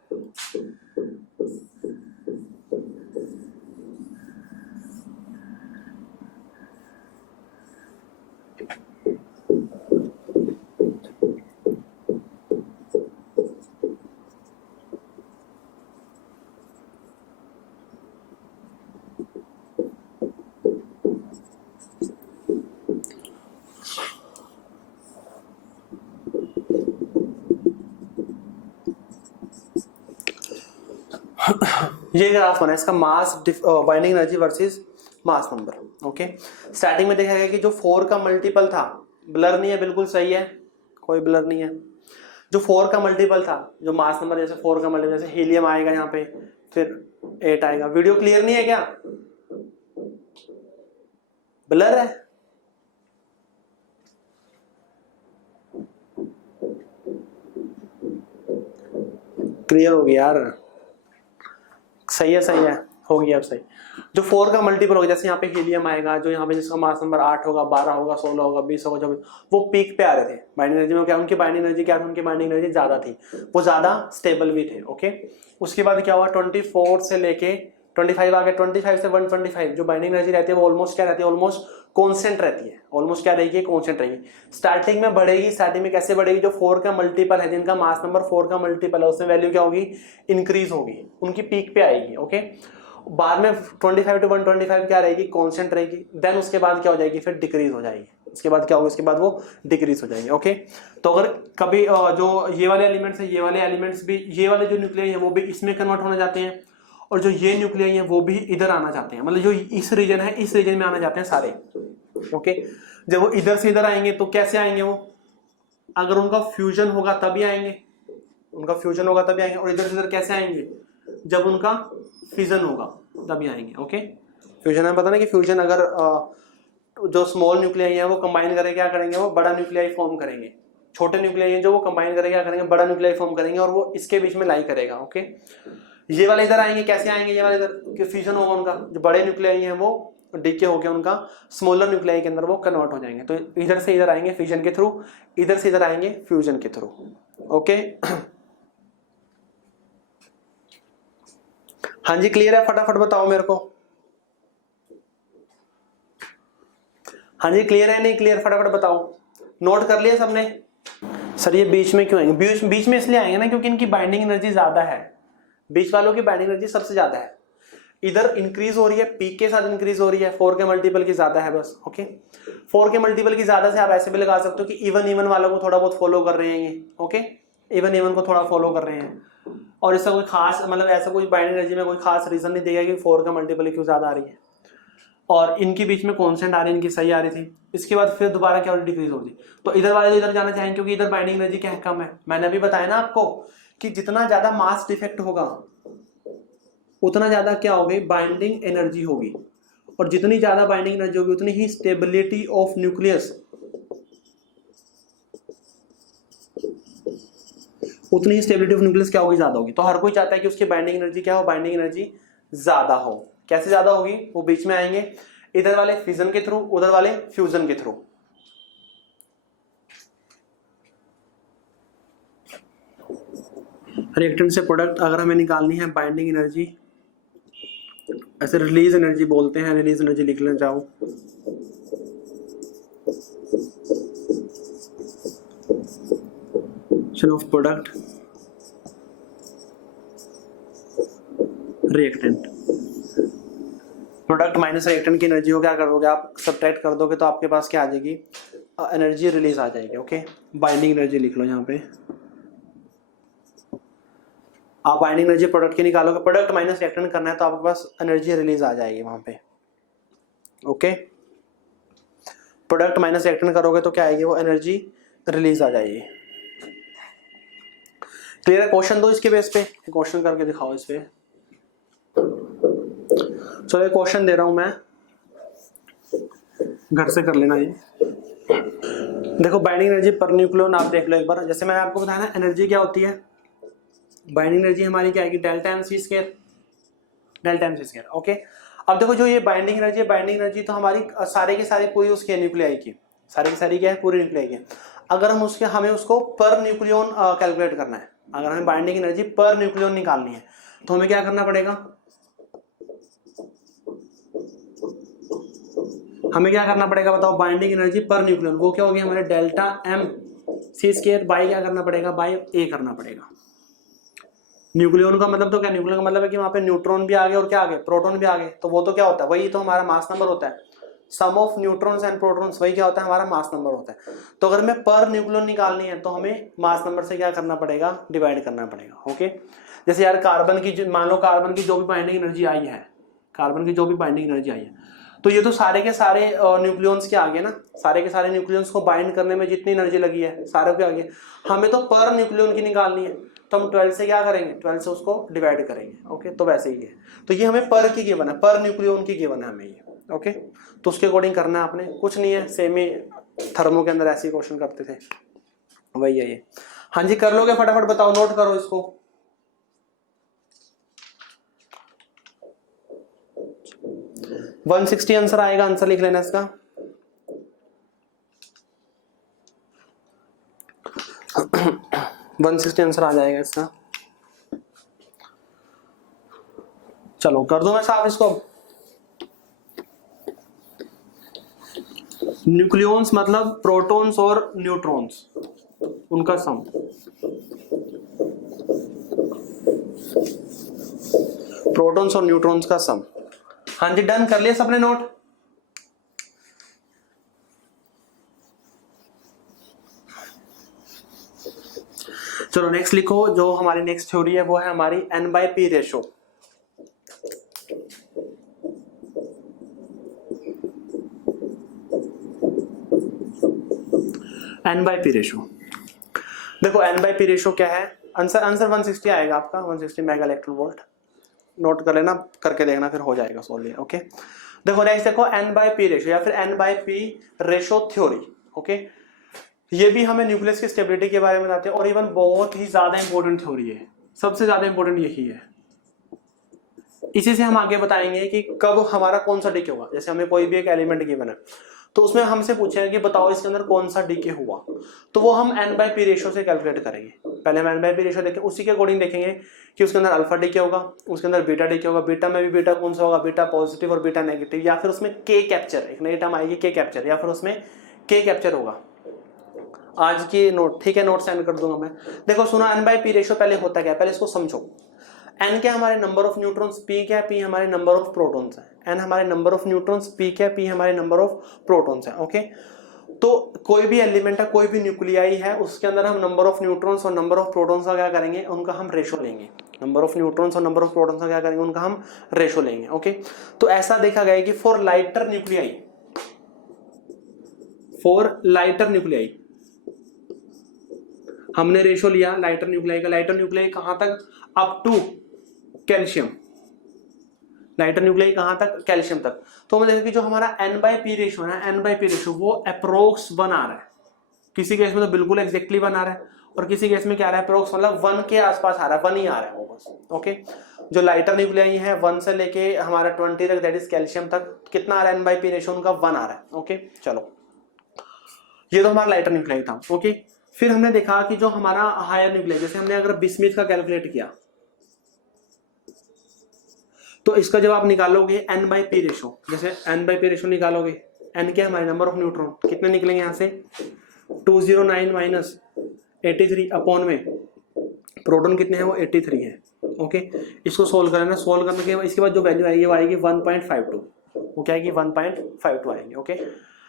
ये ग्राफ बना इसका mass binding energy versus mass number. Okay, starting में देखा गया कि जो 4 का मल्टीपल था, ब्लर नहीं है, बिल्कुल सही है, कोई ब्लर नहीं है, जो 4 का मल्टीपल था, जो मास नंबर जैसे 4 का मल्टीपल, जैसे हीलियम आएगा यहाँ पे, फिर 8 आएगा। वीडियो क्लियर नहीं है क्या, ब्लर है? क्लियर हो गया यार, सही है, सही है, हो गया अब सही। जो 4 का मल्टीपल होगा, जैसे यहाँ पे हीलियम आएगा, जो यहाँ पे जिसका मास नंबर 8 होगा, 12 होगा, 16 होगा, 20 होगा, 24, वो पीक पे आ रहे थे बाइंडिंग एनर्जी में। क्या उनकी बाइंडिंग एनर्जी क्या थी, उनकी बाइंडिंग एनर्जी ज्यादा थी, वो ज्यादा स्टेबल भी थे। ओके, उसके बाद क्या हुआ, 24 से लेके 25 आ गए, 25 से 125 जो बाइंडिंग एनर्जी रहती है वो ऑलमोस्ट क्या रहती है, ऑलमोस्ट कॉन्स्टेंट रहती है, ऑलमोस्ट क्या रहेगी, कॉन्स्टेंट रहेगी। स्टार्टिंग में बढ़ेगी, स्टार्टिंग में कैसे बढ़ेगी, जो 4 का मल्टीपल है, जिनका मास नंबर 4 का मल्टीपल है, उसमें वैल्यू क्या होगी, इंक्रीज होगी, उनकी पीक पे आएगी। ओके, बाद में 25 to 125 क्या रहेगी, कांस्टेंट रहेगी। देन उसके बाद क्या हो जाएगी, फिर डिक्रीज हो जाएगी। उसके बाद क्या होगा, उसके बाद वो डिक्रीज हो जाएगी। ओके, तो अगर कभी जो ये वाले एलिमेंट्स है, ये वाले एलिमेंट्स भी, ये वाले जो न्यूक्लियाई है वो भी इसमें कन्वर्ट होना चाहते हैं, और जो ये न्यूक्लियाई है वो भी इधर आना चाहते हैं, मतलब जो इस रीजन है इस रीजन में आना चाहते हैं सारे। ओके, जब वो इधर से इधर आएंगे तो कैसे आएंगे वो, अगर उनका फ्यूजन होगा तभी आएंगे, उनका फ्यूजन होगा तभी आएंगे। और इधर से इधर कैसे आएंगे, जब उनका फिजन होगा तभी आएंगे। ओके, फ्यूजन है, पता ना कि फ्यूजन अगर जो स्मॉल न्यूक्लियाई है वो कंबाइन करेंगे, क्या करेंगे, वो बड़ा न्यूक्लियाई फॉर्म करेंगे। छोटे न्यूक्लियाई है जो वो कंबाइन करेंगे, क्या करेंगे, बड़ा न्यूक्लियाई फॉर्म करेंगे, और वो इसके बीच में लाई करेगा। ओके, ये वाले इधर आएंगे, कैसे आएंगे, ये वाले इधर फ्यूजन होगा उनका, जो बड़े न्यूक्लियाई है वो डीके होकर उनका स्मॉलर न्यूक्लियाई के अंदर वो कन्वर्ट हो जाएंगे। तो इधर से इधर आएंगे फ्यूजन के थ्रू, इधर से इधर आएंगे फ्यूजन के थ्रू। ओके, हाँ जी, क्लियर है, फटाफट बताओ मेरे को। हाँ जी, क्लियर है नहीं क्लियर, फटाफट बताओ। नोट कर लिया सबने? सर ये बीच में क्यों आएंगे, बीच में इसलिए आएंगे ना क्योंकि इनकी बाइंडिंग एनर्जी ज्यादा है, बीच वालों की बाइंडिंग एनर्जी सबसे ज्यादा है। इधर इंक्रीज हो रही है, पीक के साथ इंक्रीज हो रही है, 4 के मल्टीपल की ज्यादा है बस। ओके, 4 के मल्टीपल की ज्यादा से आप ऐसे भी लगा सकते हो कि इवन वालों को थोड़ा बहुत फॉलो कर रहे हैं ये। ओके, इवन को थोड़ा फॉलो कर रहे हैं, और इसका कोई खास मतलब ऐसा कोई बाइंडिंग एनर्जी में कोई खास रीजन नहीं देगा कि 4 का मल्टीपल क्यों ज्यादा आ रही है, और इनके बीच में कांस्टेंट आ रही है, इनकी सही आ रही थी। इसके बाद फिर दोबारा क्या डिक्रीज होगी, तो इधर वाले इधर जाना चाहेंगे क्योंकि इधर बाइंडिंग एनर्जी क्या है, कम है। मैंने अभी बताया ना आपको कि जितना ज्यादा मास डिफेक्ट होगा उतना ज्यादा क्या होगी, बाइंडिंग एनर्जी होगी, और जितनी ज्यादा बाइंडिंग एनर्जी होगी उतनी ही स्टेबिलिटी ऑफ न्यूक्लियस, उतनी ही स्टेबिलिटी ऑफ न्यूक्लियस क्या होगी, ज्यादा होगी। तो हर कोई चाहता है कि उसकी बाइंडिंग एनर्जी क्या हो, बाइंडिंग एनर्जी ज्यादा हो। कैसे ज्यादा होगी, वो बीच में आएंगे, इधर वाले फिजन के थ्रू, उधर वाले फ्यूजन के थ्रू। रिएक्टेंट से प्रोडक्ट अगर हमें निकालनी है, बाइंडिंग एनर्जी, ऐसे रिलीज एनर्जी बोलते हैं, रिलीज एनर्जी लिख लेना चाहो, of product reactant, product minus reactant की एनर्जी को क्या करोगे आप, सब्ट्रैक्ट कर दोगे तो आपके पास क्या आ जाएगी, एनर्जी रिलीज आ जाएगी। ओके, बाइंडिंग एनर्जी लिख लो यहाँ पे, आप बाइंडिंग एनर्जी प्रोडक्ट की निकालोगे, प्रोडक्ट माइनस रिएक्टेंट करना है तो आपके पास एनर्जी रिलीज आ जाएगी वहां पे। ओके, प्रोडक्ट माइनस रिएक्टेंट करोगे तो क्या आएगी, वो एनर्जी रिलीज आ जाएगी। क्लियर है? क्वेश्चन दो इसके बेस पे, क्वेश्चन करके दिखाओ इस पे। चलो क्वेश्चन दे रहा हूं मैं, घर से कर लेना ये। देखो बाइंडिंग एनर्जी पर न्यूक्लियन आप देख लो एक बार, जैसे मैंने आपको बताया ना एनर्जी क्या होती है, बाइंडिंग एनर्जी हमारी क्या आएगी, delta m c square, delta m c square. Okay, अब देखो जो ये बाइंडिंग एनर्जी तो हमारी सारे के सारे पूरी उसके न्यूक्लियाई की, सारी की सारी क्या है, पूरी न्यूक्लियाई की। अगर हम उसके हमें उसको पर न्यूक्लियन कैलकुलेट करना है, अगर हमें बाइंडिंग एनर्जी पर न्यूक्लियन निकालनी है तो हमें क्या करना पड़ेगा, हमें क्या करना पड़ेगा बताओ, बाइंडिंग एनर्जी पर न्यूक्लियन वो क्या होगी हमारे delta m c square by क्या करना पड़ेगा, बाई ए करना पड़ेगा। न्यूक्लियन का मतलब तो क्या, न्यूक्लियन का मतलब है कि वहां पे न्यूट्रॉन भी आ गए और क्या आ गए, प्रोटॉन भी आ गए, तो वो तो क्या होता है, वही तो हमारा मास नंबर होता है, सम ऑफ न्यूट्रॉन्स एंड प्रोटॉन्स, वही क्या होता है, हमारा मास नंबर होता है। तो अगर हमें पर न्यूक्लियन निकालनी है तो हमें मास नंबर से क्या करना पड़ेगा, डिवाइड करना पड़ेगा। ओके, जैसे यार कार्बन की, मान लो कार्बन की जो भी बाइंडिंग एनर्जी आई है, कार्बन की जो भी बाइंडिंग एनर्जी आई है, तो ये तो सारे के सारे न्यूक्लियंस के आगे ना, सारे के सारे न्यूक्लियंस को बाइंड करने में जितनी एनर्जी लगी है सारे के आगे, हमें तो पर न्यूक्लियन की निकालनी है, तो हम 12 से क्या करेंगे, 12 से उसको डिवाइड करेंगे। ओके, तो वैसे ही है, तो ये हमें पर की गिवन है, पर न्यूक्लियन की गिवन है हमें ये। ओके, तो उसके अकॉर्डिंग करना है आपने, कुछ नहीं है, सेमी थर्मो के अंदर ऐसे ही क्वेश्चन करते थे, वही है ये। हाँ जी, कर लोगे फटाफट, बताओ, नोट करो इसको। वन 160 आंसर आएगा, आंसर लिख लेना इसका। वन 160 आंसर आ जाएगा इसका। चलो कर दूं मैं साफ इसको। न्यूक्लियॉन्स मतलब प्रोटॉन्स और न्यूट्रॉन्स, उनका सम। प्रोटॉन्स और न्यूट्रॉन्स का सम। हाँ जी, डन कर लिया सबने नोट। चलो नेक्स्ट लिखो, जो हमारी नेक्स्ट थ्योरी है वो है हमारी N/P रेशो। N/P रेशो, देखो N/P रेशो क्या है, आंसर 160 आएगा आपका, 160 मेगा इलेक्ट्रॉन वोल्ट। नोट कर लेना, करके देखना, फिर हो जाएगा सॉल्व। ओके, देखो नेक्स्ट देखो N/P रेशो या फिर N/P रेशो थ्योरी। ओके, ये भी हमें न्यूक्लियस की स्टेबिलिटी के बारे में बताते हैं और इवन बहुत ही ज्यादा इंपॉर्टेंट थ्योरी है, सबसे ज्यादा इंपॉर्टेंट यही है। इसी से हम आगे बताएंगे कि कब हमारा कौन सा डीके होगा। जैसे हमें कोई भी एक एलिमेंट गिवन है तो उसमें हमसे पूछेंगे कि बताओ इसके अंदर कौन सा डीके हुआ, तो वो हम N/P रेशो से कैलकुलेट करेंगे। पहले हम N/P रेशो देखें, उसी के अकॉर्डिंग देखेंगे कि उसके अंदर अल्फा डीके होगा, उसके अंदर बीटा डीके होगा, बीटा में भी बीटा कौन सा होगा, बीटा पॉजिटिव और बीटा नेगेटिव, या फिर उसमें के कैप्चर, एक नई टर्म आएगी के कैप्चर, या फिर उसमें के कैप्चर होगा। आज की नोट, ठीक है, नोट सेंड कर दूंगा मैं। देखो सुनो, N/P रेशो पहले होता क्या है, पहले इसको समझो। N क्या हमारे नंबर ऑफ न्यूट्रॉन्स, P क्या है, P हमारे नंबर ऑफ प्रोटॉन्स है। N हमारे नंबर ऑफ न्यूट्रॉन्स, P क्या है, P हमारे नंबर ऑफ प्रोटॉन्स है। ओके, तो कोई भी एलिमेंट है, कोई भी न्यूक्लियाई है, उसके अंदर हम नंबर ऑफ न्यूट्रॉन्स और नंबर ऑफ प्रोटॉन्स का क्या करेंगे, उनका हम रेशो लेंगे। नंबर ऑफ न्यूट्रॉन्स और नंबर ऑफ प्रोटॉन्स का क्या करेंगे, उनका हम रेशो लेंगे। ओके, तो ऐसा देखा गया कि for lighter nuclei, for lighter nuclei हमने रेशो लिया लाइटर न्यूक्लियाई का। लाइटर न्यूक्लियाई कहां तक, up to calcium. Lighter nuclei कहां तक, कैल्शियम तक। तो हम देखें कि जो हमारा N/P रेशो है, N/P रेशो वो अप्रोक्स 1 आ रहा है, किसी केस में तो बिल्कुल एग्जैक्टली 1 आ रहा है, और किसी केस में क्या आ रहा है अप्रोक्स, मतलब 1 के आसपास आ रहा है, 1 ही आ रहा है वो बस। ओके, जो लाइटर न्यूक्लियाई है 1 से लेके हमारा 20 तक, दैट इज कैल्शियम तक, कितना आ रहा है N/P रेशियो उनका 1 आ रहा है। ओके चलो, ये तो हमारा लाइटर न्यूक्लियाई था। ओके, फिर हमने देखा कि जो हमारा हायर न्यूक्लियाई, जैसे हमने अगर बिस्मिथ का कैलकुलेट किया तो इसका जब आप निकालोगे N/P रेशो, जैसे N/P रेशो निकालोगे, N क्या हमारे नंबर ऑफ न्यूट्रॉन, कितने निकलेंगे यहाँ से 209 माइनस 83 अपॉन में प्रोटॉन कितने हैं वो 83 है। ओके, इसको सोल्व करना, सोल्व करने के बाद इसके बाद जो वैल्यू आएगी वो आएगी 1.52, वो क्या आएगी 1.52 आएगी। ओके,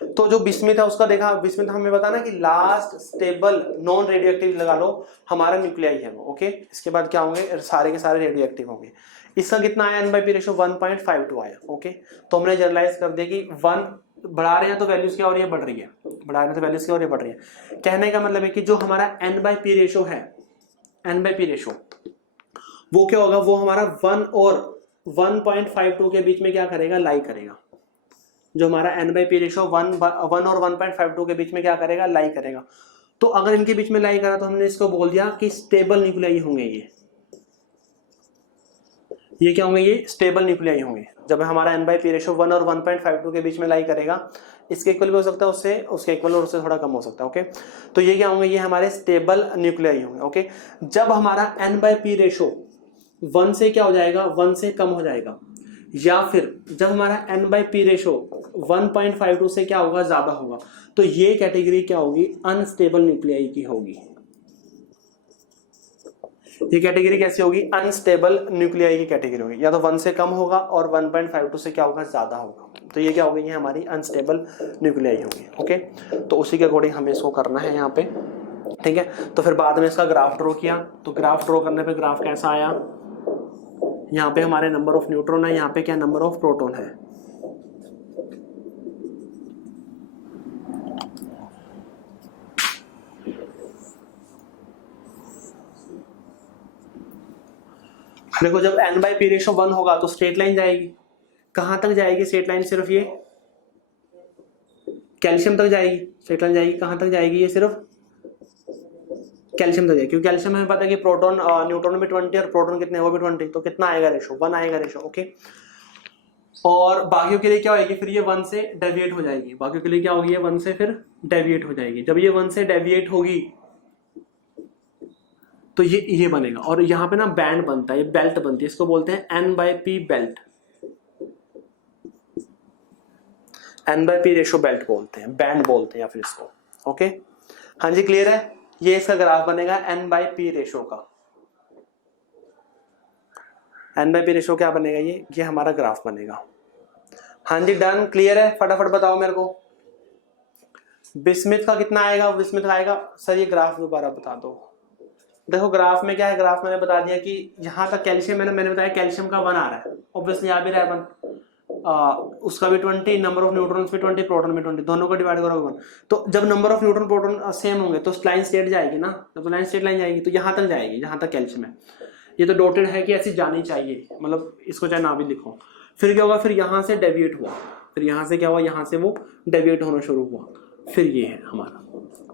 तो जो बिस्मिथ है उसका देखा, बिस्मिथ हमें बताना कि last stable non radio active लगा लो हमारा न्यूक्लियाई है वो। ओके, इसके बाद क्या होंगे, सारे के सारे रेडियो एक्टिव होंगे। इसका कितना आया N/P रेशो 1.52 आया। ओके, तो हमने जनरलाइज कर दिया कि 1 बढ़ा रहे हैं तो वैल्यूज क्या हो रही है, बढ़ रही है, बढ़ा रहे हैं तो वैल्यूज क्या हो रही है, बढ़ रही है। कहने का मतलब है कि जो हमारा N/P रेशो है, N/P रेशो वो क्या होगा, वो हमारा 1 और 1.52 के बीच में क्या करेगा, लाई करेगा। जो हमारा N/P रेशो 1 और 1.52 के बीच में क्या करेगा, लाई करेगा। तो अगर इनके बीच में लाई करा तो हमने इसको बोल दिया कि स्टेबल न्यूक्लियाई होंगे ये क्या होंगे, ये स्टेबल न्यूक्लियाई होंगे। जब हमारा N/P रेशो 1 और 1.52 के बीच में लाई करेगा, इसके इक्वल भी हो सकता है उससे, उसके इक्वल और उससे थोड़ा कम हो सकता है। ओके, तो ये क्या होंगे, ये हमारे स्टेबल न्यूक्लियाई होंगे। ओके, जब हमारा N/P रेशो 1 से क्या हो जाएगा, 1 से कम हो जाएगा, या फिर जब हमारा N/P रेशो 1.52 से क्या होगा, ज्यादा होगा, तो ये कैटेगरी क्या होगी, अनस्टेबल न्यूक्लियाई की होगी। ये कैटेगरी कैसी होगी, अनस्टेबल न्यूक्लियाई की कैटेगरी होगी, या तो 1 से कम होगा और 1.52 से क्या होगा, ज्यादा होगा। तो ये क्या होगी, ये हमारी अनस्टेबल न्यूक्लियाई होगी। ओके, तो उसी के अकॉर्डिंग हमें इसको करना है यहाँ पे। ठीक है, तो फिर बाद में इसका ग्राफ ड्रॉ किया, तो ग्राफ ड्रॉ करने पे ग्राफ कैसा आया, यहाँ पे हमारे नंबर ऑफ न्यूट्रॉन है, यहाँ पे क्या नंबर ऑफ प्रोटॉन है। देखो, जब N/P रेशो 1 होगा तो स्ट्रेट लाइन जाएगी, कहां तक जाएगी स्ट्रेट लाइन, सिर्फ ये कैल्शियम तक जाएगी। स्ट्रेट लाइन जाएगी कहां तक जाएगी, ये सिर्फ कैल्शियम तक जाएगी, क्योंकि कैल्शियम हमें पता है कि प्रोटॉन न्यूट्रॉन में 20 और प्रोटॉन कितने हैं, वो भी 20, तो कितना आएगा रेशो, 1 आएगा रेशो। ओके, और बाकियों के लिए क्या होगी, फिर ये 1 से डेविएट हो जाएगी, बाकियों के लिए क्या होगी, ये 1 से फिर डेविएट हो जाएगी। जब ये 1 से डेविएट होगी तो ये बनेगा, और यहाँ पे ना बैंड बनता है, ये बेल्ट बनती है, इसको बोलते हैं N/P belt, N/P ratio belt बोलते हैं, बैंड बोलते हैं या फिर इसको। ओके, हाँ जी, क्लियर है। ये इसका ग्राफ बनेगा N/P रेशो का। N/P रेशो क्या बनेगा, ये हमारा ग्राफ बनेगा। हाँ जी, डन, क्लियर है। फटाफट बताओ मेरे को, बिस्मिथ का कितना आएगा, बिस्मिथ का आएगा, सर ये ग्राफ दोबारा बता दो। देखो ग्राफ में क्या है, ग्राफ मैंने बता दिया कि यहाँ तक कैल्शियम मैंने बताया कैल्शियम का 1 आ रहा है, ऑब्वियसली यहाँ भी रहा है 1, उसका भी 20, नंबर ऑफ न्यूट्रॉन्स भी 20, प्रोटॉन भी 20, दोनों को डिवाइड करोगे 1। तो जब number of neutron proton same होंगे तो लाइन स्ट्रेट जाएगी ना, तो लाइन स्ट्रेट लाइन जाएगी, तो यहाँ तक जाएगी जहाँ तक कैल्शियम है। ये तो डॉटेड है कि ऐसी जानी चाहिए, मतलब इसको चाहे ना भी लिखो। फिर क्या होगा, फिर यहाँ से डेविएट हुआ, फिर यहाँ से क्या हुआ, यहाँ से वो डेविएट होना शुरू हुआ, फिर ये है हमारा।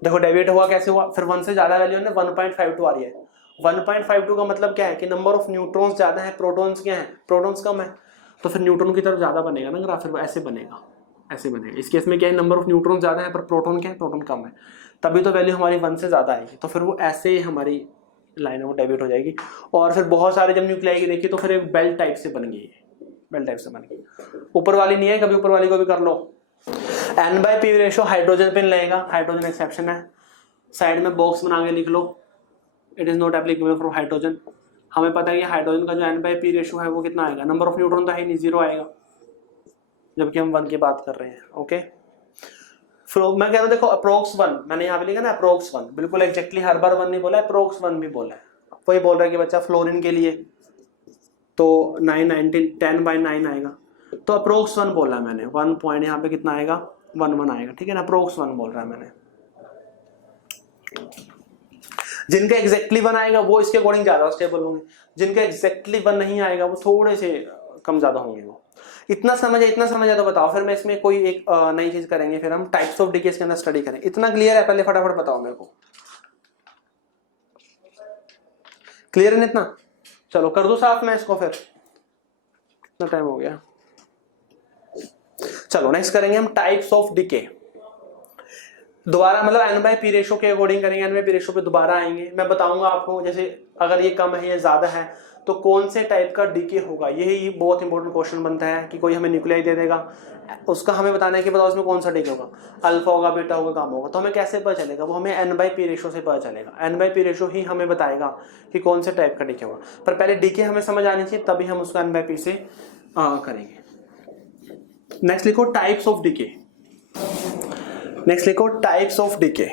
देखो डेविएट हुआ कैसे हुआ, फिर 1 से ज्यादा वैल्यू है 1.52 आ रही है। 1.52 का मतलब क्या है कि नंबर ऑफ न्यूट्रॉन्स ज्यादा है, प्रोटॉन्स क्या है, प्रोटॉन्स कम है, तो फिर न्यूट्रॉन की तरफ ज्यादा बनेगा ना ग्राफ, फिर ऐसे बनेगा, ऐसे बनेगा। इस केस में क्या है, नंबर ऑफ न्यूट्रॉन ज्यादा है पर प्रोटॉन क्या है, प्रोटॉन कम है, तभी तो वैल्यू हमारी 1 से ज्यादा आएगी, तो फिर वो ऐसे ही हमारी लाइन वो डेविएट हो जाएगी। और फिर बहुत सारे जब न्यूक्लियाई की देखी तो फिर एक बेल्ट टाइप से बन गई, बेल्ट टाइप से बन गई। ऊपर वाली नहीं है, कभी ऊपर वाली को भी कर लो। N/P रेशो हाइड्रोजन पे लगेगा, हाइड्रोजन एक्सेप्शन है, साइड में बॉक्स बना के लिख लो, it is not applicable for hydrogen. हमें पता है कि हाइड्रोजन का जो N/P रेशो है वो कितना आएगा, नंबर ऑफ न्यूट्रॉन तो है नहीं, 0 आएगा, जबकि हम 1 की बात कर रहे हैं। ओके, मैं कह रहा हूँ देखो अप्रोक्स 1 मैंने यहाँ पे लिखा ना, अप्रोक्स 1, बिल्कुल एग्जैक्टली हर बार 1 नहीं बोला, अप्रोक्स 1 भी बोला है। वही बोल रहा है कि बच्चा फ्लोरीन के लिए तो 10/9 आएगा, तो अप्रोक्स 1 बोला मैंने, 1 पॉइंट यहाँ पे कितना आएगा, 1 आएगा, ठीक है ना, अप्रोक्स 1 बोल रहा है मैंने। जिनका एग्जैक्टली 1 आएगा वो इसके अकॉर्डिंग ज्यादा स्टेबल होंगे, जिनका एग्जैक्टली 1 नहीं आएगा वो थोड़े से कम ज्यादा होंगे। वो इतना समझ है तो बताओ, फिर मैं इसमें कोई एक नई चीज करेंगे, फिर हम टाइप्स ऑफ डिकेज के अंदर स्टडी करें। इतना क्लियर है, पहले फटाफट बताओ मेरे को। क्लियर है इतना? चलो कर दो साफ मैं इसको, फिर इतना टाइम हो गया। चलो नेक्स्ट करेंगे हम टाइप्स ऑफ डीके। दोबारा मतलब एन बाई पी रेशो के अकॉर्डिंग करेंगे, एन बाई पी रेशो पे दोबारा आएंगे। मैं बताऊंगा आपको जैसे अगर ये कम है या ज्यादा है तो कौन से टाइप का डीके होगा। यही बहुत इंपॉर्टेंट क्वेश्चन बनता है कि कोई हमें न्यूक्लियाई दे देगा, उसका हमें बताना है कि बताओ इसमें कौन सा डीके होगा, अल्फा होगा, बीटा होगा, गामा होगा। तो हमें कैसे पता चलेगा? वो हमें एन बाई पी रेशो से पता चलेगा। एन बाई पी रेशो ही हमें बताएगा कि कौन से टाइप का डीके होगा। पर पहले डीके हमें समझ आनी चाहिए, तभी हम उसको एन बाई पी से करेंगे। नेक्स्ट लिखो टाइप्स ऑफ डीके। नेक्स्ट लिखो टाइप्स ऑफ डीके।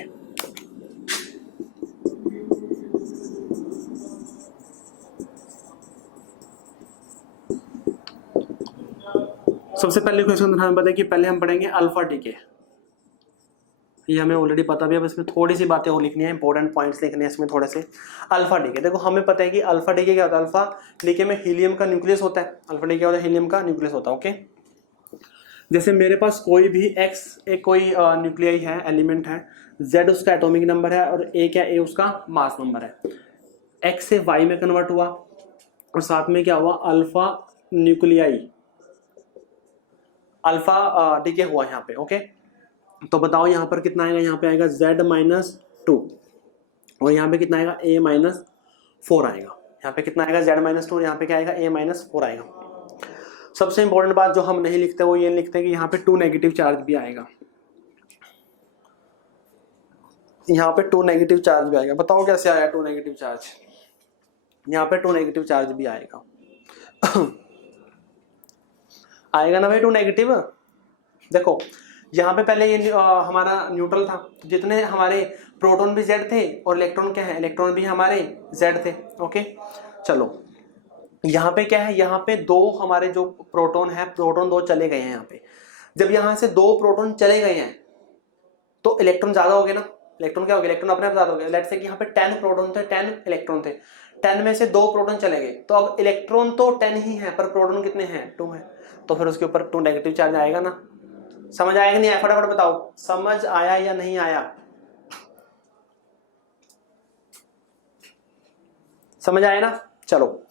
सबसे पहले क्वेश्चन हमें पता है कि पहले हम पढ़ेंगे अल्फा डीके। ये हमें ऑलरेडी पता भी है, अब इसमें थोड़ी सी बातें और लिखनी है, इंपॉर्टेंट पॉइंट्स लिखने हैं इसमें थोड़े से। अल्फा डीके देखो हमें पता है कि अल्फा डीके क्या होता है। अल्फा डीके में हीलियम का न्यूक्लियस होता है। अल्फा डीके होता है हीलियम का न्यूक्लियस होता है। ओके, जैसे मेरे पास कोई भी एक्स एक कोई न्यूक्लियाई है, एलिमेंट है, जेड उसका एटॉमिक नंबर है और ए क्या, ए उसका मास नंबर है। एक्स से वाई में कन्वर्ट हुआ और साथ में क्या हुआ, अल्फा न्यूक्लियाई, अल्फा डीके हुआ यहाँ पे। ओके, तो बताओ यहाँ पर कितना आएगा? यहाँ पे आएगा Z-2 और यहाँ पे कितना आएगा? A-4 आएगा। यहाँ पे कितना आएगा? Z-2 और यहाँ पे क्या आएगा? A-4 आएगा। सबसे इंपॉर्टेंट बात जो हम नहीं लिखते वो ये लिखते हैं कि यहाँ पे 2 नेगेटिव चार्ज भी आएगा। यहाँ पे 2 नेगेटिव चार्ज भी आएगा। बताओ कैसे आया 2 नेगेटिव चार्ज? यहाँ पे 2 नेगेटिव चार्ज भी आएगा। आएगा ना भाई 2 नेगेटिव। देखो यहाँ पे पहले ये हमारा न्यूट्रल था, जितने हमारे प्रोटॉन भी जेड थे और इलेक्ट्रॉन क्या है, इलेक्ट्रॉन भी हमारे जेड थे। ओके, चलो यहाँ पे क्या है, यहाँ पे दो हमारे जो प्रोटॉन है, प्रोटॉन 2 चले गए हैं यहाँ पे। जब यहाँ से 2 प्रोटॉन चले गए हैं तो इलेक्ट्रॉन ज्यादा हो गए ना। इलेक्ट्रॉन क्या हो गया? इलेक्ट्रॉन अपने आप ज्यादा हो गया। लेट्स से कि यहाँ पे 10 प्रोटॉन थे, 10 इलेक्ट्रॉन थे, 10 में से 2 प्रोटॉन चले गए, तो अब इलेक्ट्रॉन तो 10 ही है पर प्रोटॉन कितने हैं? 2 है। तो फिर उसके ऊपर 2 नेगेटिव चार्ज आएगा ना। समझ आएगा नहीं आया? फटाफट बताओ, समझ आया या नहीं आया? समझ आया ना? चलो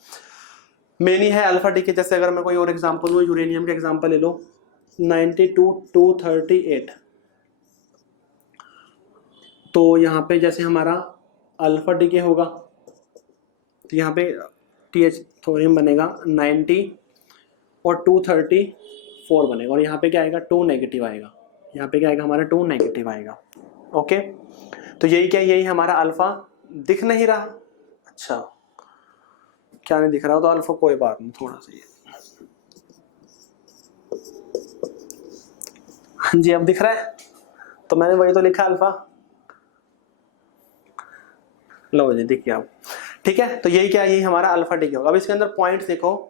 मेन ही है अल्फा डीके। जैसे अगर मैं कोई और एग्जांपल लूं, यूरेनियम का एग्जांपल ले लो, 92-238। तो यहाँ पे जैसे हमारा अल्फा डीके होगा तो यहाँ पे TH थोरियम बनेगा 90 और 234 बनेगा और यहाँ पे क्या आएगा? 2 नेगेटिव आएगा। यहाँ पे क्या आएगा? हमारा 2 नेगेटिव आएगा। ओके, तो यही क्या, यही हमारा अल्फा दिख नहीं रहा। अच्छा, क्या नहीं दिख रहा? तो अल्फा कोई बात नहीं, थोड़ा सा ये, हाँ जी अब दिख रहा है। तो मैंने वही तो लिखा अल्फा, लो जी दिख गया अब। ठीक है, तो यही क्या, यही हमारा अल्फा डीके होगा। अब इसके अंदर पॉइंट्स देखो,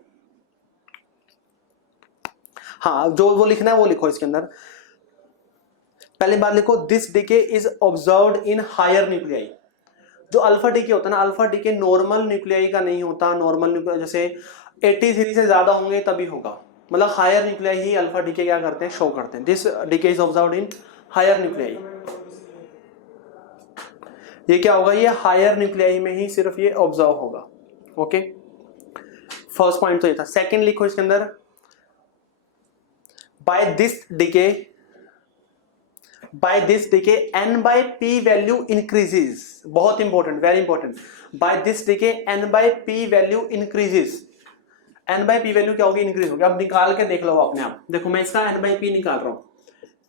हाँ जो वो लिखना है वो लिखो इसके अंदर। पहली बात लिखो, this decay is observed in higher nuclei. जो अल्फा डीके होता है ना, अल्फा डीके नॉर्मल न्यूक्लियाई का नहीं होता। नॉर्मल न्यूक्लियाई जैसे 83 से ज्यादा होंगे तभी होगा, मतलब हायर न्यूक्लियाई ही अल्फा डीके क्या करते हैं? शो करते हैं। This decay is observed in higher nuclei. ये क्या होगा? ये हायर न्यूक्लियाई में ही सिर्फ ये ऑब्जर्व होगा। ओके, फर्स्ट पॉइंट तो ये था। सेकंड लिखो इसके अंदर, by this decay n by p value increases. बहुत इंपॉर्टेंट, very important. By this decay n by p value increases. n by p value क्या होगी? इंक्रीज होगी। अब निकाल के देख लो अपने आप। देखो मैं इसका n by p निकाल रहा हूं।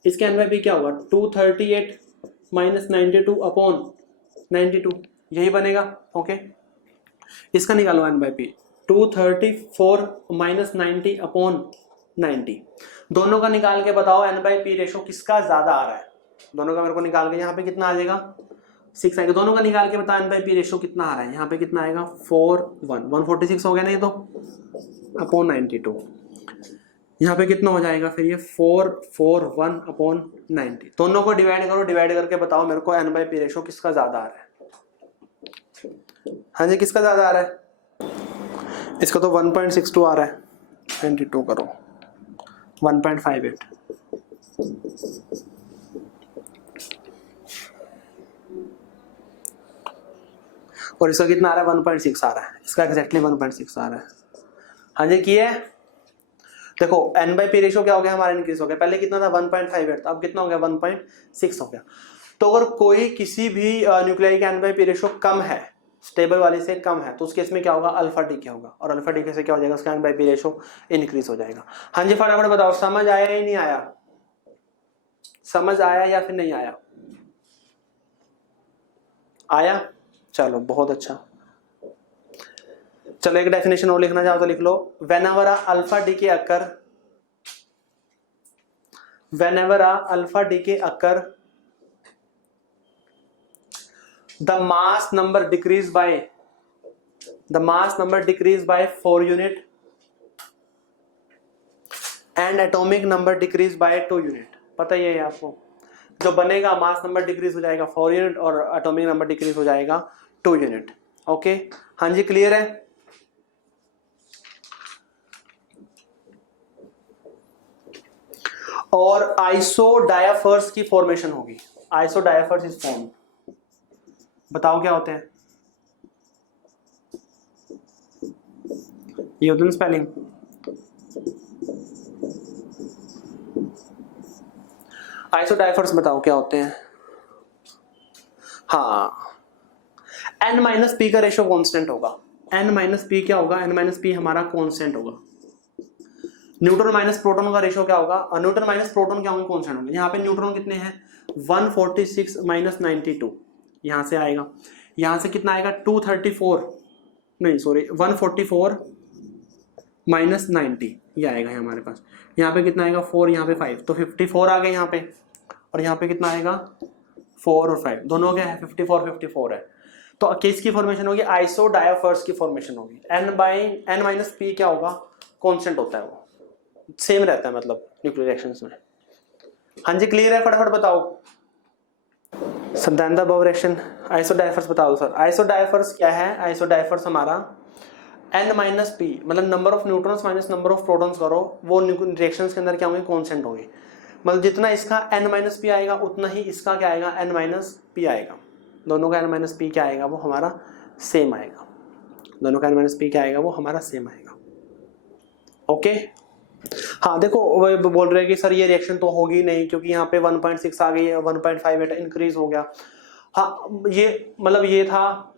इसके n by p क्या होगा? 238 माइनस 92 अपॉन 92, यही बनेगा। ओके, इसका निकालो n by p, 234 minus 90 upon 90। दोनों का निकाल के बताओ n by p रेशो किसका ज्यादा आ रहा है? दोनों का मेरे को निकाल के, यहाँ पे कितना आ जाएगा? 6 आएगा। दोनों का निकाल के बताओ n by p रेशो कितना आ रहा है? यहाँ पे कितना आएगा? 146 हो गया नहीं तो अपॉन 92। यहाँ पे कितना हो जाएगा फिर? ये 441 अपॉन 90। दोनों को डिवाइड करो, डिवाइड करके बताओ मेरे को n by p रेशो किसका ज्यादा आ रहा है? हाँ जी, किसका ज्यादा आ रहा है? इसका तो 1.62 आ रहा है। 92 करो 1.58। और इसका कितना आ रहा है 1.6 आ रहा है, इसका एग्जैक्टली 1.6 आ रहा है। हाँ जी किया है। देखो n/p रेशियो क्या हो गया हमारा, इंक्रीज हो गया, पहले कितना था 1.58 था, अब कितना हो गया 1.6 हो गया। तो अगर कोई किसी भी न्यूक्लियाई का n/p रेशियो कम है, स्टेबल वाले से कम है, तो उस केस में क्या होगा अल्फा डीके होगा, और अल्फा डीके से क्या हो जाएगा उसका n/p रेशियो इंक्रीज हो जाएगा। हाँ जी फटाफट बताओ समझ आया या नहीं आया, समझ आया या फिर नहीं आया, आया, चलो बहुत अच्छा। चलो एक डेफिनेशन और लिखना चाहो तो लिख लो, whenever a alpha decay occur, the mass number decrease by 4 unit and atomic number decrease by 2 unit। पता ही है आपको, जो बनेगा मास नंबर डिक्रीज हो जाएगा 4 यूनिट और एटॉमिक नंबर डिक्रीज हो जाएगा 2 यूनिट। ओके हाँ जी क्लियर है। और आइसोडायाफर्स की फॉर्मेशन होगी, आइसोडायाफर्स इज फॉर्म, बताओ क्या होते हैं, ये होते हैं स्पेलिंग, आइसोडायाफर्स बताओ क्या होते हैं। हाँ n-p का रेशियो कांस्टेंट होगा, n-p क्या होगा, n-p हमारा कांस्टेंट होगा। न्यूट्रॉन माइनस प्रोटॉन का रेशियो क्या होगा, न्यूट्रॉन माइनस प्रोटॉन क्या होंगे कांस्टेंट होंगे। यहाँ पे न्यूट्रॉन कितने हैं 146 माइनस 92, यहाँ से आएगा, यहाँ से कितना आएगा 234 नहीं सॉरी 144 माइनस 90 ये आएगा है हमारे पास। यहाँ पे कितना आएगा 4, यहाँ पे 5, तो 54 आ गए यहाँ पे, और यहाँ पे कितना आएगा 4 और 5 दोनों क्या है 54 है। तो किसकी फॉर्मेशन होगी, आइसोडायाफर्स की फॉर्मेशन होगी। n-p क्या होगा, कांस्टेंट होता है, वो सेम रहता है मतलब न्यूक्लियर रिएक्शंस में। हाँ जी क्लियर है, फटाफट बताओ सिद्धांत अबव रिएक्शन। आइसोडायाफर्स बता दो सर, आइसोडायाफर्स क्या है, आइसोडायाफर्स हमारा n-p मतलब number of neutrons minus number of protons करो, वो रिएक्शंस के अंदर क्या होंगे कांस्टेंट होंगे, मतलब जितना इसका n-p आएगा उतना ही इसका क्या आएगा n-p आएगा, दोनों का n-p क्या आएगा वो हमारा सेम आएगा, दोनों का n-p क्या आएगा वो हमारा सेम आएगा। ओके हाँ देखो वो बोल रहे हैं कि सर ये रिएक्शन तो होगी नहीं क्योंकि यहाँ पे 1.6 आ गई है, 1.58 इंक्रीज हो गया। हाँ ये मतलब ये था,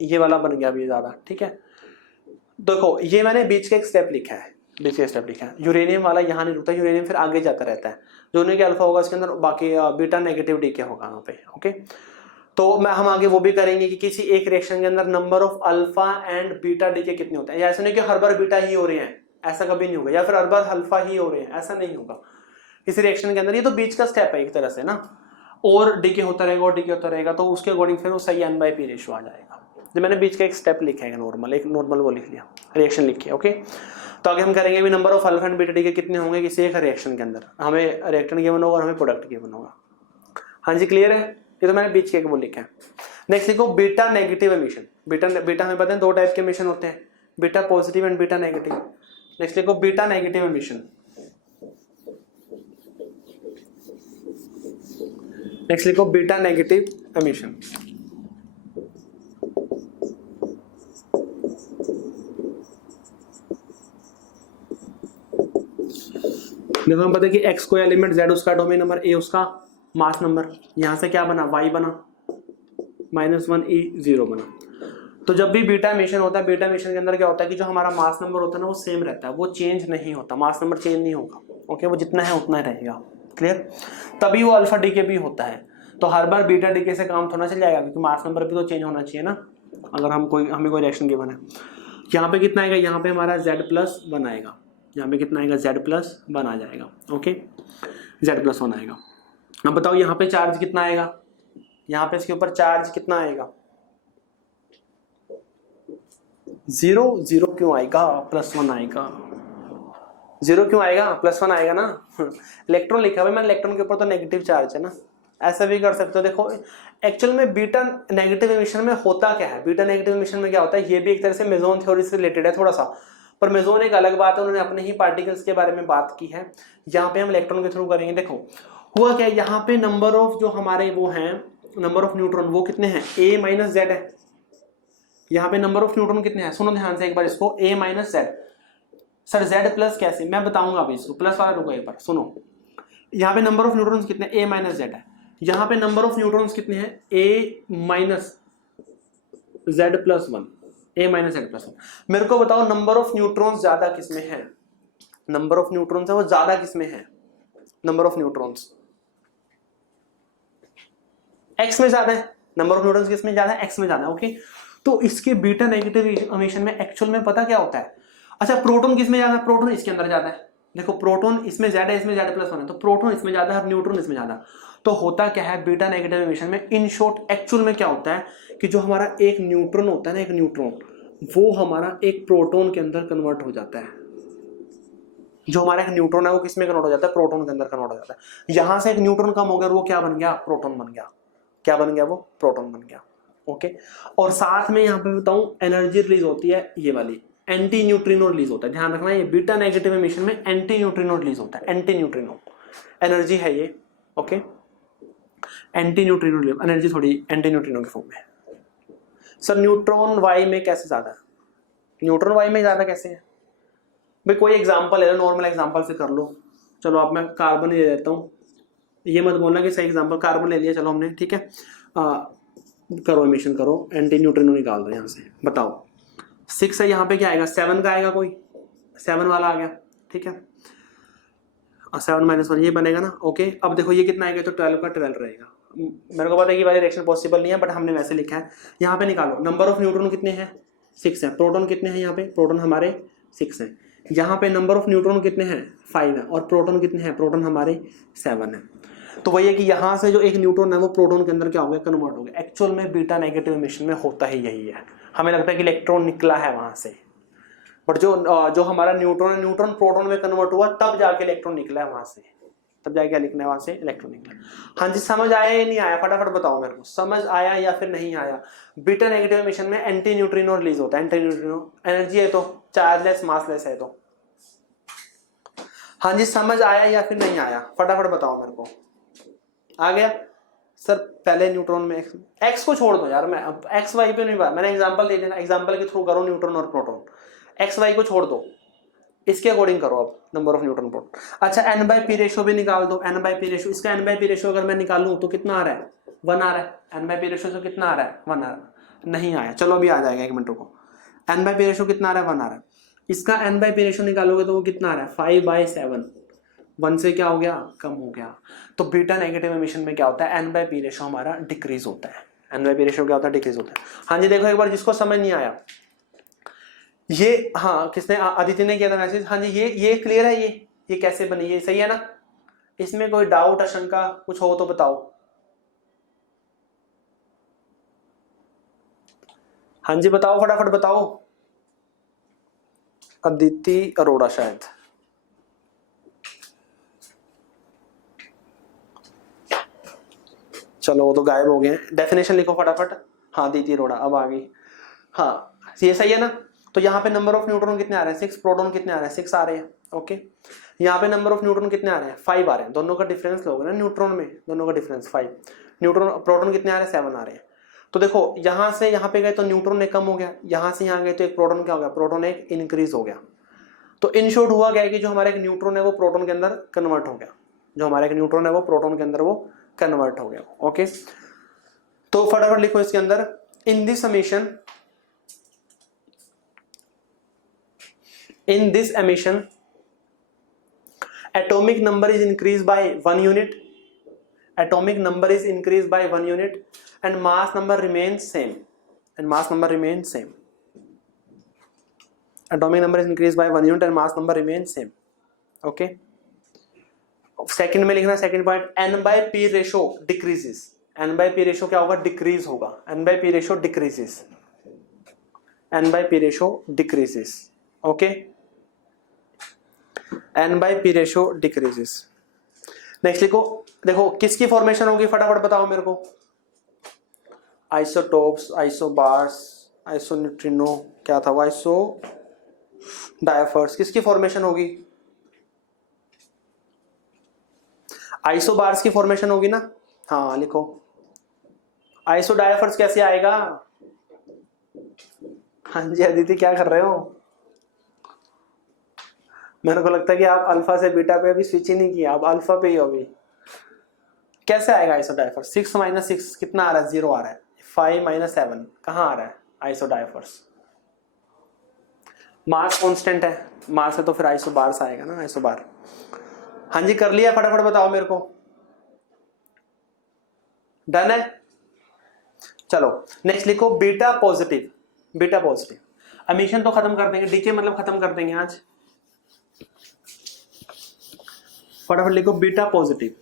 ये वाला बन गया अभी ज्यादा, ठीक है। देखो ये मैंने बीच का एक स्टेप लिखा है, बीच का स्टेप लिखा है, यूरेनियम वाला यहाँ नहीं रुकता, यूरेनियम फिर आगे जाता रहता है, जो उन्हें अल्फा होगा इसके अंदर, बाकी बीटा नेगेटिव डीके होगा यहाँ पे। ओके तो हम आगे वो भी करेंगे कि किसी एक रिएक्शन के अंदर number of alpha and beta decay कितने होते हैं, ऐसा नहीं कि हर बार बीटा ही हो रहे हैं, ऐसा कभी नहीं होगा, या फिर हर बार अल्फा ही हो रहे हैं, ऐसा नहीं होगा किसी रिएक्शन के अंदर। ये तो बीच का स्टेप है एक तरह से ना, और डीके होता रहेगा और डीके होता रहेगा, तो उसके अकॉर्डिंग फिर वो सही n/p रेशियो आ जाएगा। जो मैंने बीच का एक स्टेप लिखा है नॉर्मल, एक नॉर्मल वो लिख लिया, रिएक्शन लिखी है। ओके तो आगे हम करेंगे भी number of alpha and beta decay कितने होंगे किसी एक रिएक्शन के अंदर, हमें रिएक्टेंट गिवन होगा और हमें प्रोडक्ट गिवन होगा। हाँ जी क्लियर है, ये तो मैंने बीच के वो लिखा है। नेक्स्ट देखो बीटा नेगेटिव एमिशन, बीटा हमें पता है 2 टाइप के एमिशन होते हैं, beta positive and beta negative. Next देखो बीटा नेगेटिव एमिशन, नेक्स्ट लिखो बीटा नेगेटिव एमिशन। देखो हम पता है कि x को एलिमेंट z उसका डोमेन नंबर, a उसका मास नंबर, यहां से क्या बना y बना -1 e 0 बना। तो जब भी बीटा एमिशन होता है, बीटा एमिशन के अंदर क्या होता है कि जो हमारा मास नंबर होता है ना वो सेम रहता है, वो चेंज नहीं होता, मास नंबर चेंज नहीं होगा। ओके वो जितना है उतना ही रहेगा, क्लियर। तभी वो अल्फा डीके भी होता है, तो हर बार बीटा डीके से काम थोड़ा चल जाएगा क्योंकि मास नंबर भी तो चेंज होना चाहिए ना, अगर हमें कोई रिएक्शन गिवन है। यहाँ पे कितना आएगा, यहाँ पे हमारा Z+1 आएगा, यहाँ पे कितना आएगा Z+1 आ जाएगा। ओके Z+1 आएगा। अब बताओ यहाँ पे चार्ज कितना आएगा, यहाँ पे इसके ऊपर चार्ज कितना आएगा 0 0 क्यों आएगा, +1 आएगा, 0 क्यों आएगा, +1 आएगा ना। इलेक्ट्रॉन लिखा हुआ है मैंने, इलेक्ट्रॉन के ऊपर तो नेगेटिव चार्ज है ना, ऐसा भी कर सकते हो। देखो एक्चुअल में बीटा नेगेटिव एमिशन में होता क्या है, बीटा नेगेटिव एमिशन में क्या होता है, ये भी एक तरह से मेसोन थ्योरी से रिलेटेड है थोड़ा सा, पर मेसोन एक अलग बात है, उन्होंने अपने ही पार्टिकल्स के बारे में बात की है, यहाँ पे हम इलेक्ट्रॉन के थ्रू करेंगे। देखो हुआ क्या, यहाँ पे नंबर ऑफ जो हमारे वो हैं, नंबर ऑफ न्यूट्रॉन वो कितने हैं, a - z है, यहाँ पे नंबर ऑफ न्यूट्रॉन कितने हैं, सुनो ध्यान से एक बार इसको, a minus Z. Sir Z plus कैसे, मैं बताऊंगा अभी इसको, प्लस वाला रुको एक बार सुनो। यहाँ पे नंबर ऑफ न्यूट्रॉन्स कितने, a माइनस जेड है। यहाँ पे नंबर ऑफ न्यूट्रॉन्स कितने हैं, a minus Z plus one, a minus Z plus one. मेरे को बताओ नंबर ऑफ न्यूट्रॉन्स ज्यादा किसमें है, नंबर ऑफ न्यूट्रॉन्स है वो ज्यादा किसमें है, नंबर ऑफ न्यूट्रॉन्स x में ज्यादा है, नंबर ऑफ न्यूट्रॉन्स किसमें ज्यादा है, x में ज्यादा है। ओके, तो इसके बीटा नेगेटिव इमिशन में एक्चुअल में पता क्या होता है, अच्छा प्रोटॉन किसमें ज्यादा है, प्रोटॉन इसके अंदर ज्यादा है। देखो प्रोटॉन इसमें ज्यादा है, इसमें ज्यादा प्लस वन है, तो प्रोटॉन इसमें ज्यादा है और न्यूट्रॉन इसमें ज्यादा। तो होता क्या है बीटा नेगेटिव इमिशन में, इन शॉर्ट एक्चुअल में क्या होता है कि जो हमारा एक न्यूट्रॉन होता है ना, एक न्यूट्रॉन वो हमारा एक प्रोटॉन के अंदर कन्वर्ट हो जाता है। जो हमारा एक न्यूट्रॉन है वो किसमें कन्वर्ट हो जाता है, प्रोटॉन के अंदर कन्वर्ट हो जाता है। यहां से एक न्यूट्रॉन कम हो गया, वो क्या बन गया, प्रोटॉन बन गया। क्या बन गया, वो प्रोटॉन बन गया। ओके, और साथ में यहाँ पे बताऊं एनर्जी रिलीज होती है ये वाली, एंटी न्यूट्रिनो रिलीज होता है। ध्यान रखना ये बीटा नेगेटिव इमिशन में एंटी न्यूट्रिनो रिलीज होता है, एंटी न्यूट्रिनो एनर्जी है ये। ओके, एंटी न्यूट्रिनो एनर्जी थोड़ी एंटी न्यूट्रिनो के फॉर्म में। सर न्यूट्रॉन वाई में कैसे ज्यादा है, न्यूट्रॉन वाई में ज्यादा कैसे है भाई, कोई एग्जांपल ले लो, नॉर्मल एग्जांपल से कर लो। चलो अब मैं कार्बन ले लेता हूँ, ये मत बोलना कि सही एग्जांपल, कार्बन ले लिया चलो हमने, ठीक है। करो इमिशन करो, एंटी न्यूट्रिनो निकाल दो यहाँ से, बताओ 6 है, यहाँ पे क्या आएगा 7 का आएगा, कोई 7 वाला आ गया, ठीक है। 7 माइनस 1 ये बनेगा ना। ओके, अब देखो ये कितना आएगा, तो 12 का 12 रहेगा। मेरे को पता है कि वाली रिएक्शन पॉसिबल नहीं है, बट हमने वैसे लिखा है। यहाँ पे निकालो नंबर ऑफ न्यूट्रॉन कितने हैं, 6 है। प्रोटॉन कितने हैं, यहाँ पे प्रोटॉन हमारे 6 हैं। यहाँ पे नंबर ऑफ न्यूट्रॉन कितने हैं, 5 है। और प्रोटॉन कितने हैं, प्रोटॉन हमारे 7 है। तो वही है कि यहाँ से जो एक न्यूट्रॉन है वो प्रोटॉन के अंदर क्या हो गया, कन्वर्ट हो गया। एक्चुअल में बीटा नेगेटिव इमिशन में होता ही यही है। हमें लगता है कि इलेक्ट्रॉन निकला है वहां से, बट जो हमारा न्यूट्रॉन है, न्यूट्रॉन प्रोटॉन में कन्वर्ट हुआ, तब जाके इलेक्ट्रॉन निकला है वहां से, तब जाके क्या लिखना है वहां से, इलेक्ट्रॉन निकला। हाँ जी, समझ आया या नहीं आया, फटाफट बताओ मेरे को, समझ आया या फिर नहीं आया। बीटा नेगेटिव इमिशन में एंटी न्यूट्रिनो रिलीज होता है, एंटी न्यूट्रिनो एनर्जी है तो चार्जलेस मासलेस है तो। हाँ जी, समझ आया या फिर नहीं आया, फटाफट बताओ मेरे को। आ गया सर, पहले न्यूट्रॉन में एक्स को छोड़ दो यार, मैं अब एक्स वाई पे नहीं बात, मैंने एग्जांपल दे देना, एग्जांपल के थ्रू करो न्यूट्रॉन और प्रोटॉन। एक्स वाई को छोड़ दो, इसके अकॉर्डिंग करो अब नंबर ऑफ न्यूट्रॉन प्रोटॉन। अच्छा एन बाई पी रेशो भी निकाल दो, एन बाई पी रेशो, इसका एन बाई पी रेशो अगर मैं निकालूं तो कितना आ रहा है, 1 आ रहा है। एन बाई पी रेशो से कितना आ रहा है, 1 आ रहा है। नहीं आया, चलो अभी आ जाएगा, 1 मिनट को। एन बाई पी रेशो कितना आ रहा है, 1 आ रहा है। इसका एन बाई पी रेशो निकालोगे तो वो कितना आ रहा है, 5/7। 1 से क्या हो गया, कम हो गया। तो बीटा नेगेटिव इमिशन में क्या होता है, एन बाई पी रेशो हमारा डिक्रीज होता है। एन बाई पी रेशो क्या होता है, डिक्रीज होता है। हाँ जी, देखो एक बार जिसको समझ नहीं आया ये, हाँ किसने, आदित्य ने किया था मैसेज। हाँ जी, ये क्लियर है, ये कैसे बनी, ये सही है ना। इसमें कोई डाउट आशंका कुछ हो तो बताओ। हाँ जी बताओ, फटाफट बताओ। अदिति अरोड़ा शायद, चलो वो तो गायब हो गए। डेफिनेशन लिखो फटाफट। हाँ अदिति अरोड़ा अब आ गई। हाँ ये सही है ना। तो यहाँ पे नंबर ऑफ न्यूट्रॉन कितने आ रहे हैं, 6। प्रोटॉन कितने आ रहे हैं, 6 आ रहे हैं। ओके, यहाँ पे नंबर ऑफ न्यूट्रॉन कितने आ रहे हैं, 5 आ रहे हैं। दोनों का डिफरेंस लोगे ना न्यूट्रॉन में, दोनों का डिफरेंस 5। न्यूट्रॉन प्रोटॉन कितने आ रहे हैं, 7 आ रहे हैं। तो देखो यहाँ से यहाँ पे गए तो न्यूट्रॉन एक कम हो गया, यहाँ से यहाँ गए तो एक प्रोटॉन क्या हो गया, प्रोटॉन एक इंक्रीज हो गया। तो इन शॉर्ट हुआ क्या है कि जो हमारा एक न्यूट्रॉन है वो प्रोटॉन के अंदर कन्वर्ट हो गया, जो हमारा एक न्यूट्रॉन है वो प्रोटॉन के अंदर वो कन्वर्ट हो गया। ओके, तो फटाफट लिखो इसके अंदर, in this summation, in this emission atomic number is increased by 1 unit, atomic number is increased by 1 unit and mass number remains same, and mass number remains same. Atomic number is increased by 1 unit and mass number remains same. Okay, second में लिखना, second point, n by p ratio decreases. n by p ratio क्या होगा, decrease होगा। n by p ratio decreases, n by p ratio decreases. Okay, n by p ratio decreases. Next लिखो, देखो किसकी formation होगी, फटाफट बताओ मेरे को। आइसोटोप्स, आइसोबार्स, आइसोन्यूट्रिनो, क्या था वो, आइसो डायफर्स, किसकी फॉर्मेशन होगी, आइसोबार्स की फॉर्मेशन होगी ना। हाँ लिखो, आइसो डायफर्स कैसे आएगा, हाँ जी अदिति क्या कर रहे हो? मेरे को लगता है कि आप अल्फा से बीटा पे अभी स्विच ही नहीं किया, आप अल्फा पे ही हो अभी। कैसे आएगा आइसोडाइफर्स? 6 माइनस 6 कितना आ रहा है? 0 आ रहा है। 5 माइनस 7 कहाँ आ रहा है? आइसोडाइफर्स। मास कांस्टेंट है, मास है तो फिर आइसोबार्स आएगा ना, आइसोबार। हाँ जी कर लिया, फटाफट बताओ मेरे को। डन है? चलो नेक्स्ट लिखो beta positive. Beta positive emission तो खत्म कर देंगे, डीके मतलब खत्म कर देंगे आज। फटाफट लिखो बीटा पॉजिटिव।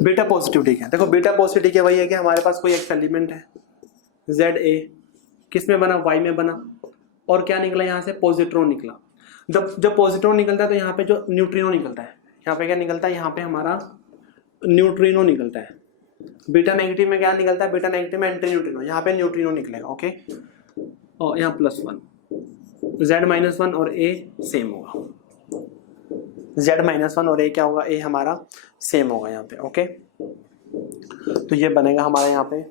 बीटा पॉजिटिव ठीक है। देखो बीटा पॉजिटिव ठीक है, वही है कि हमारे पास कोई एक एलिमेंट है ZA, किस में बना? Y में बना, और क्या निकला यहाँ से? पॉजिट्रॉन निकला। जब पॉजिट्रॉन निकलता है तो यहाँ पे जो न्यूट्रिनो निकलता है, यहाँ पे क्या निकलता है? यहाँ पे हमारा न्यूट्रिनो निकलता है। बीटा नेगेटिव में क्या निकलता है? बीटा नेगेटिव में एंटी न्यूट्रिनो, यहाँ पे न्यूट्रिनो निकलेगा। ओके, और यहाँ +1, Z-1 और A सेम होगा। Z-1 और A क्या होगा? A हमारा सेम होगा यहाँ पे। ओके, तो ये बनेगा हमारा यहाँ पे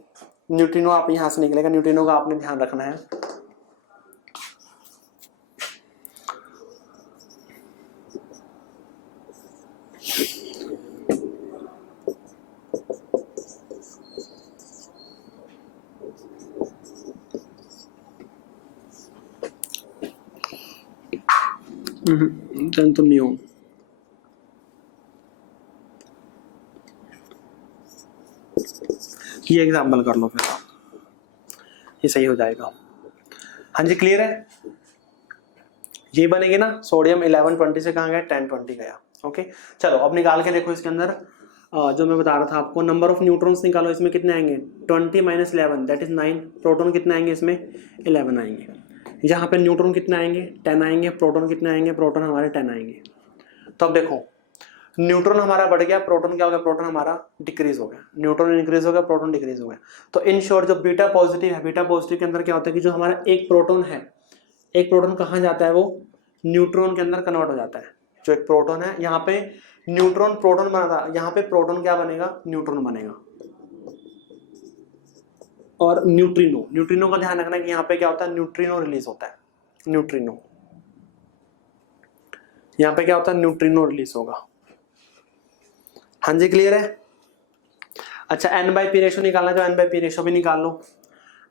न्यूट्रिनो, आप यहाँ से निकलेगा। न्यूट्रिनो का आपने ध्यान रखना है। तो नहीं हो, ये एग्जाम्पल कर लो फिर, ये सही हो जाएगा। हाँ जी क्लियर है? ये बनेगी ना, सोडियम 1120 से कहाँ गया? 1020 गया। ओके चलो अब निकाल के देखो इसके अंदर जो मैं बता रहा था आपको, नंबर ऑफ न्यूट्रॉन्स निकालो। इसमें कितने आएंगे? 20 माइनस 11 दैट इज 9। प्रोटॉन कितने आएंगे इसमें? 11 आएंगे। यहाँ पे न्यूट्रॉन कितने आएंगे? 10 आएंगे। प्रोटॉन कितने आएंगे? प्रोटॉन हमारे 10 आएंगे। तो अब देखो न्यूट्रॉन हमारा बढ़ गया, प्रोटॉन क्या हो गया? प्रोटॉन हमारा डिक्रीज हो गया। न्यूट्रॉन इंक्रीज हो गया, प्रोटॉन डिक्रीज हो गया। तो इन शॉर्ट जो बीटा पॉजिटिव है, बीटा पॉजिटिव के अंदर क्या होता है कि जो हमारा एक प्रोटॉन है, एक प्रोटॉन कहाँ जाता है? वो न्यूट्रॉन के अंदर कन्वर्ट हो जाता है। जो एक प्रोटॉन है, यहाँ पे न्यूट्रॉन प्रोटॉन बना था, यहाँ पे प्रोटॉन क्या बनेगा? न्यूट्रॉन बनेगा। और न्यूट्रिनो, न्यूट्रिनो का ध्यान रखना कि यहाँ पे क्या होता है? न्यूट्रिनो रिलीज होता है। न्यूट्रिनो, यहाँ पे क्या होता है? न्यूट्रिनो रिलीज होगा। हाँ जी क्लियर है? अच्छा n/p रेशो निकालना, जो n/p रेशो भी निकाल लो।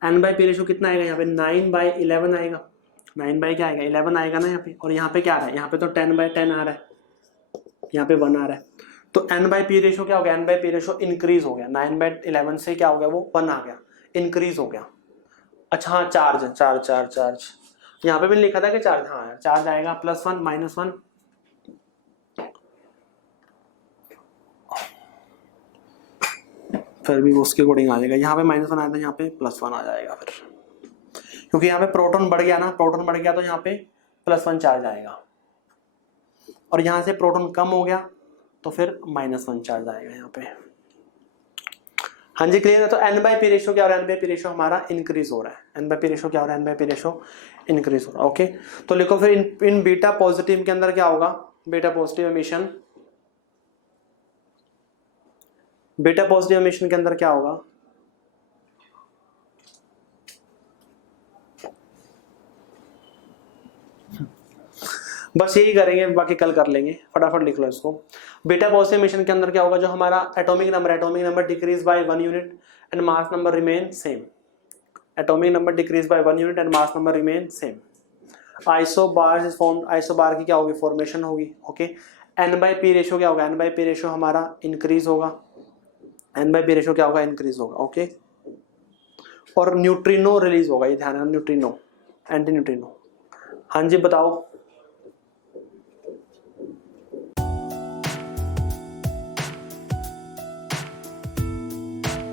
n/p रेशो कितना आएगा? यहाँ पे 9/11 आएगा। 9 क्या आएगा? 11 आएगा ना यहाँ पे। और यहाँ पे क्या आ रहा है? यहाँ पे तो 10/10 आ रहा है, यहाँ पे 1 आ रहा है। तो n/p रेशो क्या हो गया? n/p रेशो इंक्रीज हो गया। 9/11 से क्या हो गया? वो 1 आ गया, इंक्रीज हो गया। अच्छा हाँ, चार्ज यहाँ पे भी लिखा था कि चार्ज, हाँ चार्ज आएगा +1 -1, फिर भी उसके अकॉर्डिंग आ जाएगा। यहाँ पे -1 आया था, यहाँ पे +1 आ जाएगा फिर, क्योंकि यहाँ पे प्रोटॉन बढ़ गया ना। प्रोटॉन बढ़ गया तो यहाँ पे +1 चार्ज आएगा, और यहाँ से प्रोटॉन कम हो गया तो फिर -1 चार्ज आएगा यहाँ पे। हाँ जी क्लियर है? तो n/p रेशो क्या हो रहा है? n/p रेशो हमारा इंक्रीज हो रहा है। n/p रेशो क्या हो रहा है? n/p रेशो इंक्रीज हो रहा है। ओके तो लिखो फिर इन बीटा पॉजिटिव के अंदर क्या होगा? Beta positive emission, beta positive emission के अंदर क्या होगा? बस यही करेंगे, बाकी कल कर लेंगे। फटाफट लिख लो इसको। बीटा पॉजिटिव एमिशन के अंदर क्या होगा? जो हमारा atomic number decrease by 1 unit and mass number remain same. Atomic number decrease by 1 unit and mass number remain same. Isobar is formed, isobar की क्या होगी? फॉर्मेशन होगी। ओके n/p रेशो क्या होगा? n/p रेशो हमारा इंक्रीज होगा। n/p ratio क्या होगा? इंक्रीज होगा। ओके और न्यूट्रिनो रिलीज होगा, ये ध्यान रखना, न्यूट्रिनो, एंटी न्यूट्रिनो। हाँ जी बताओ।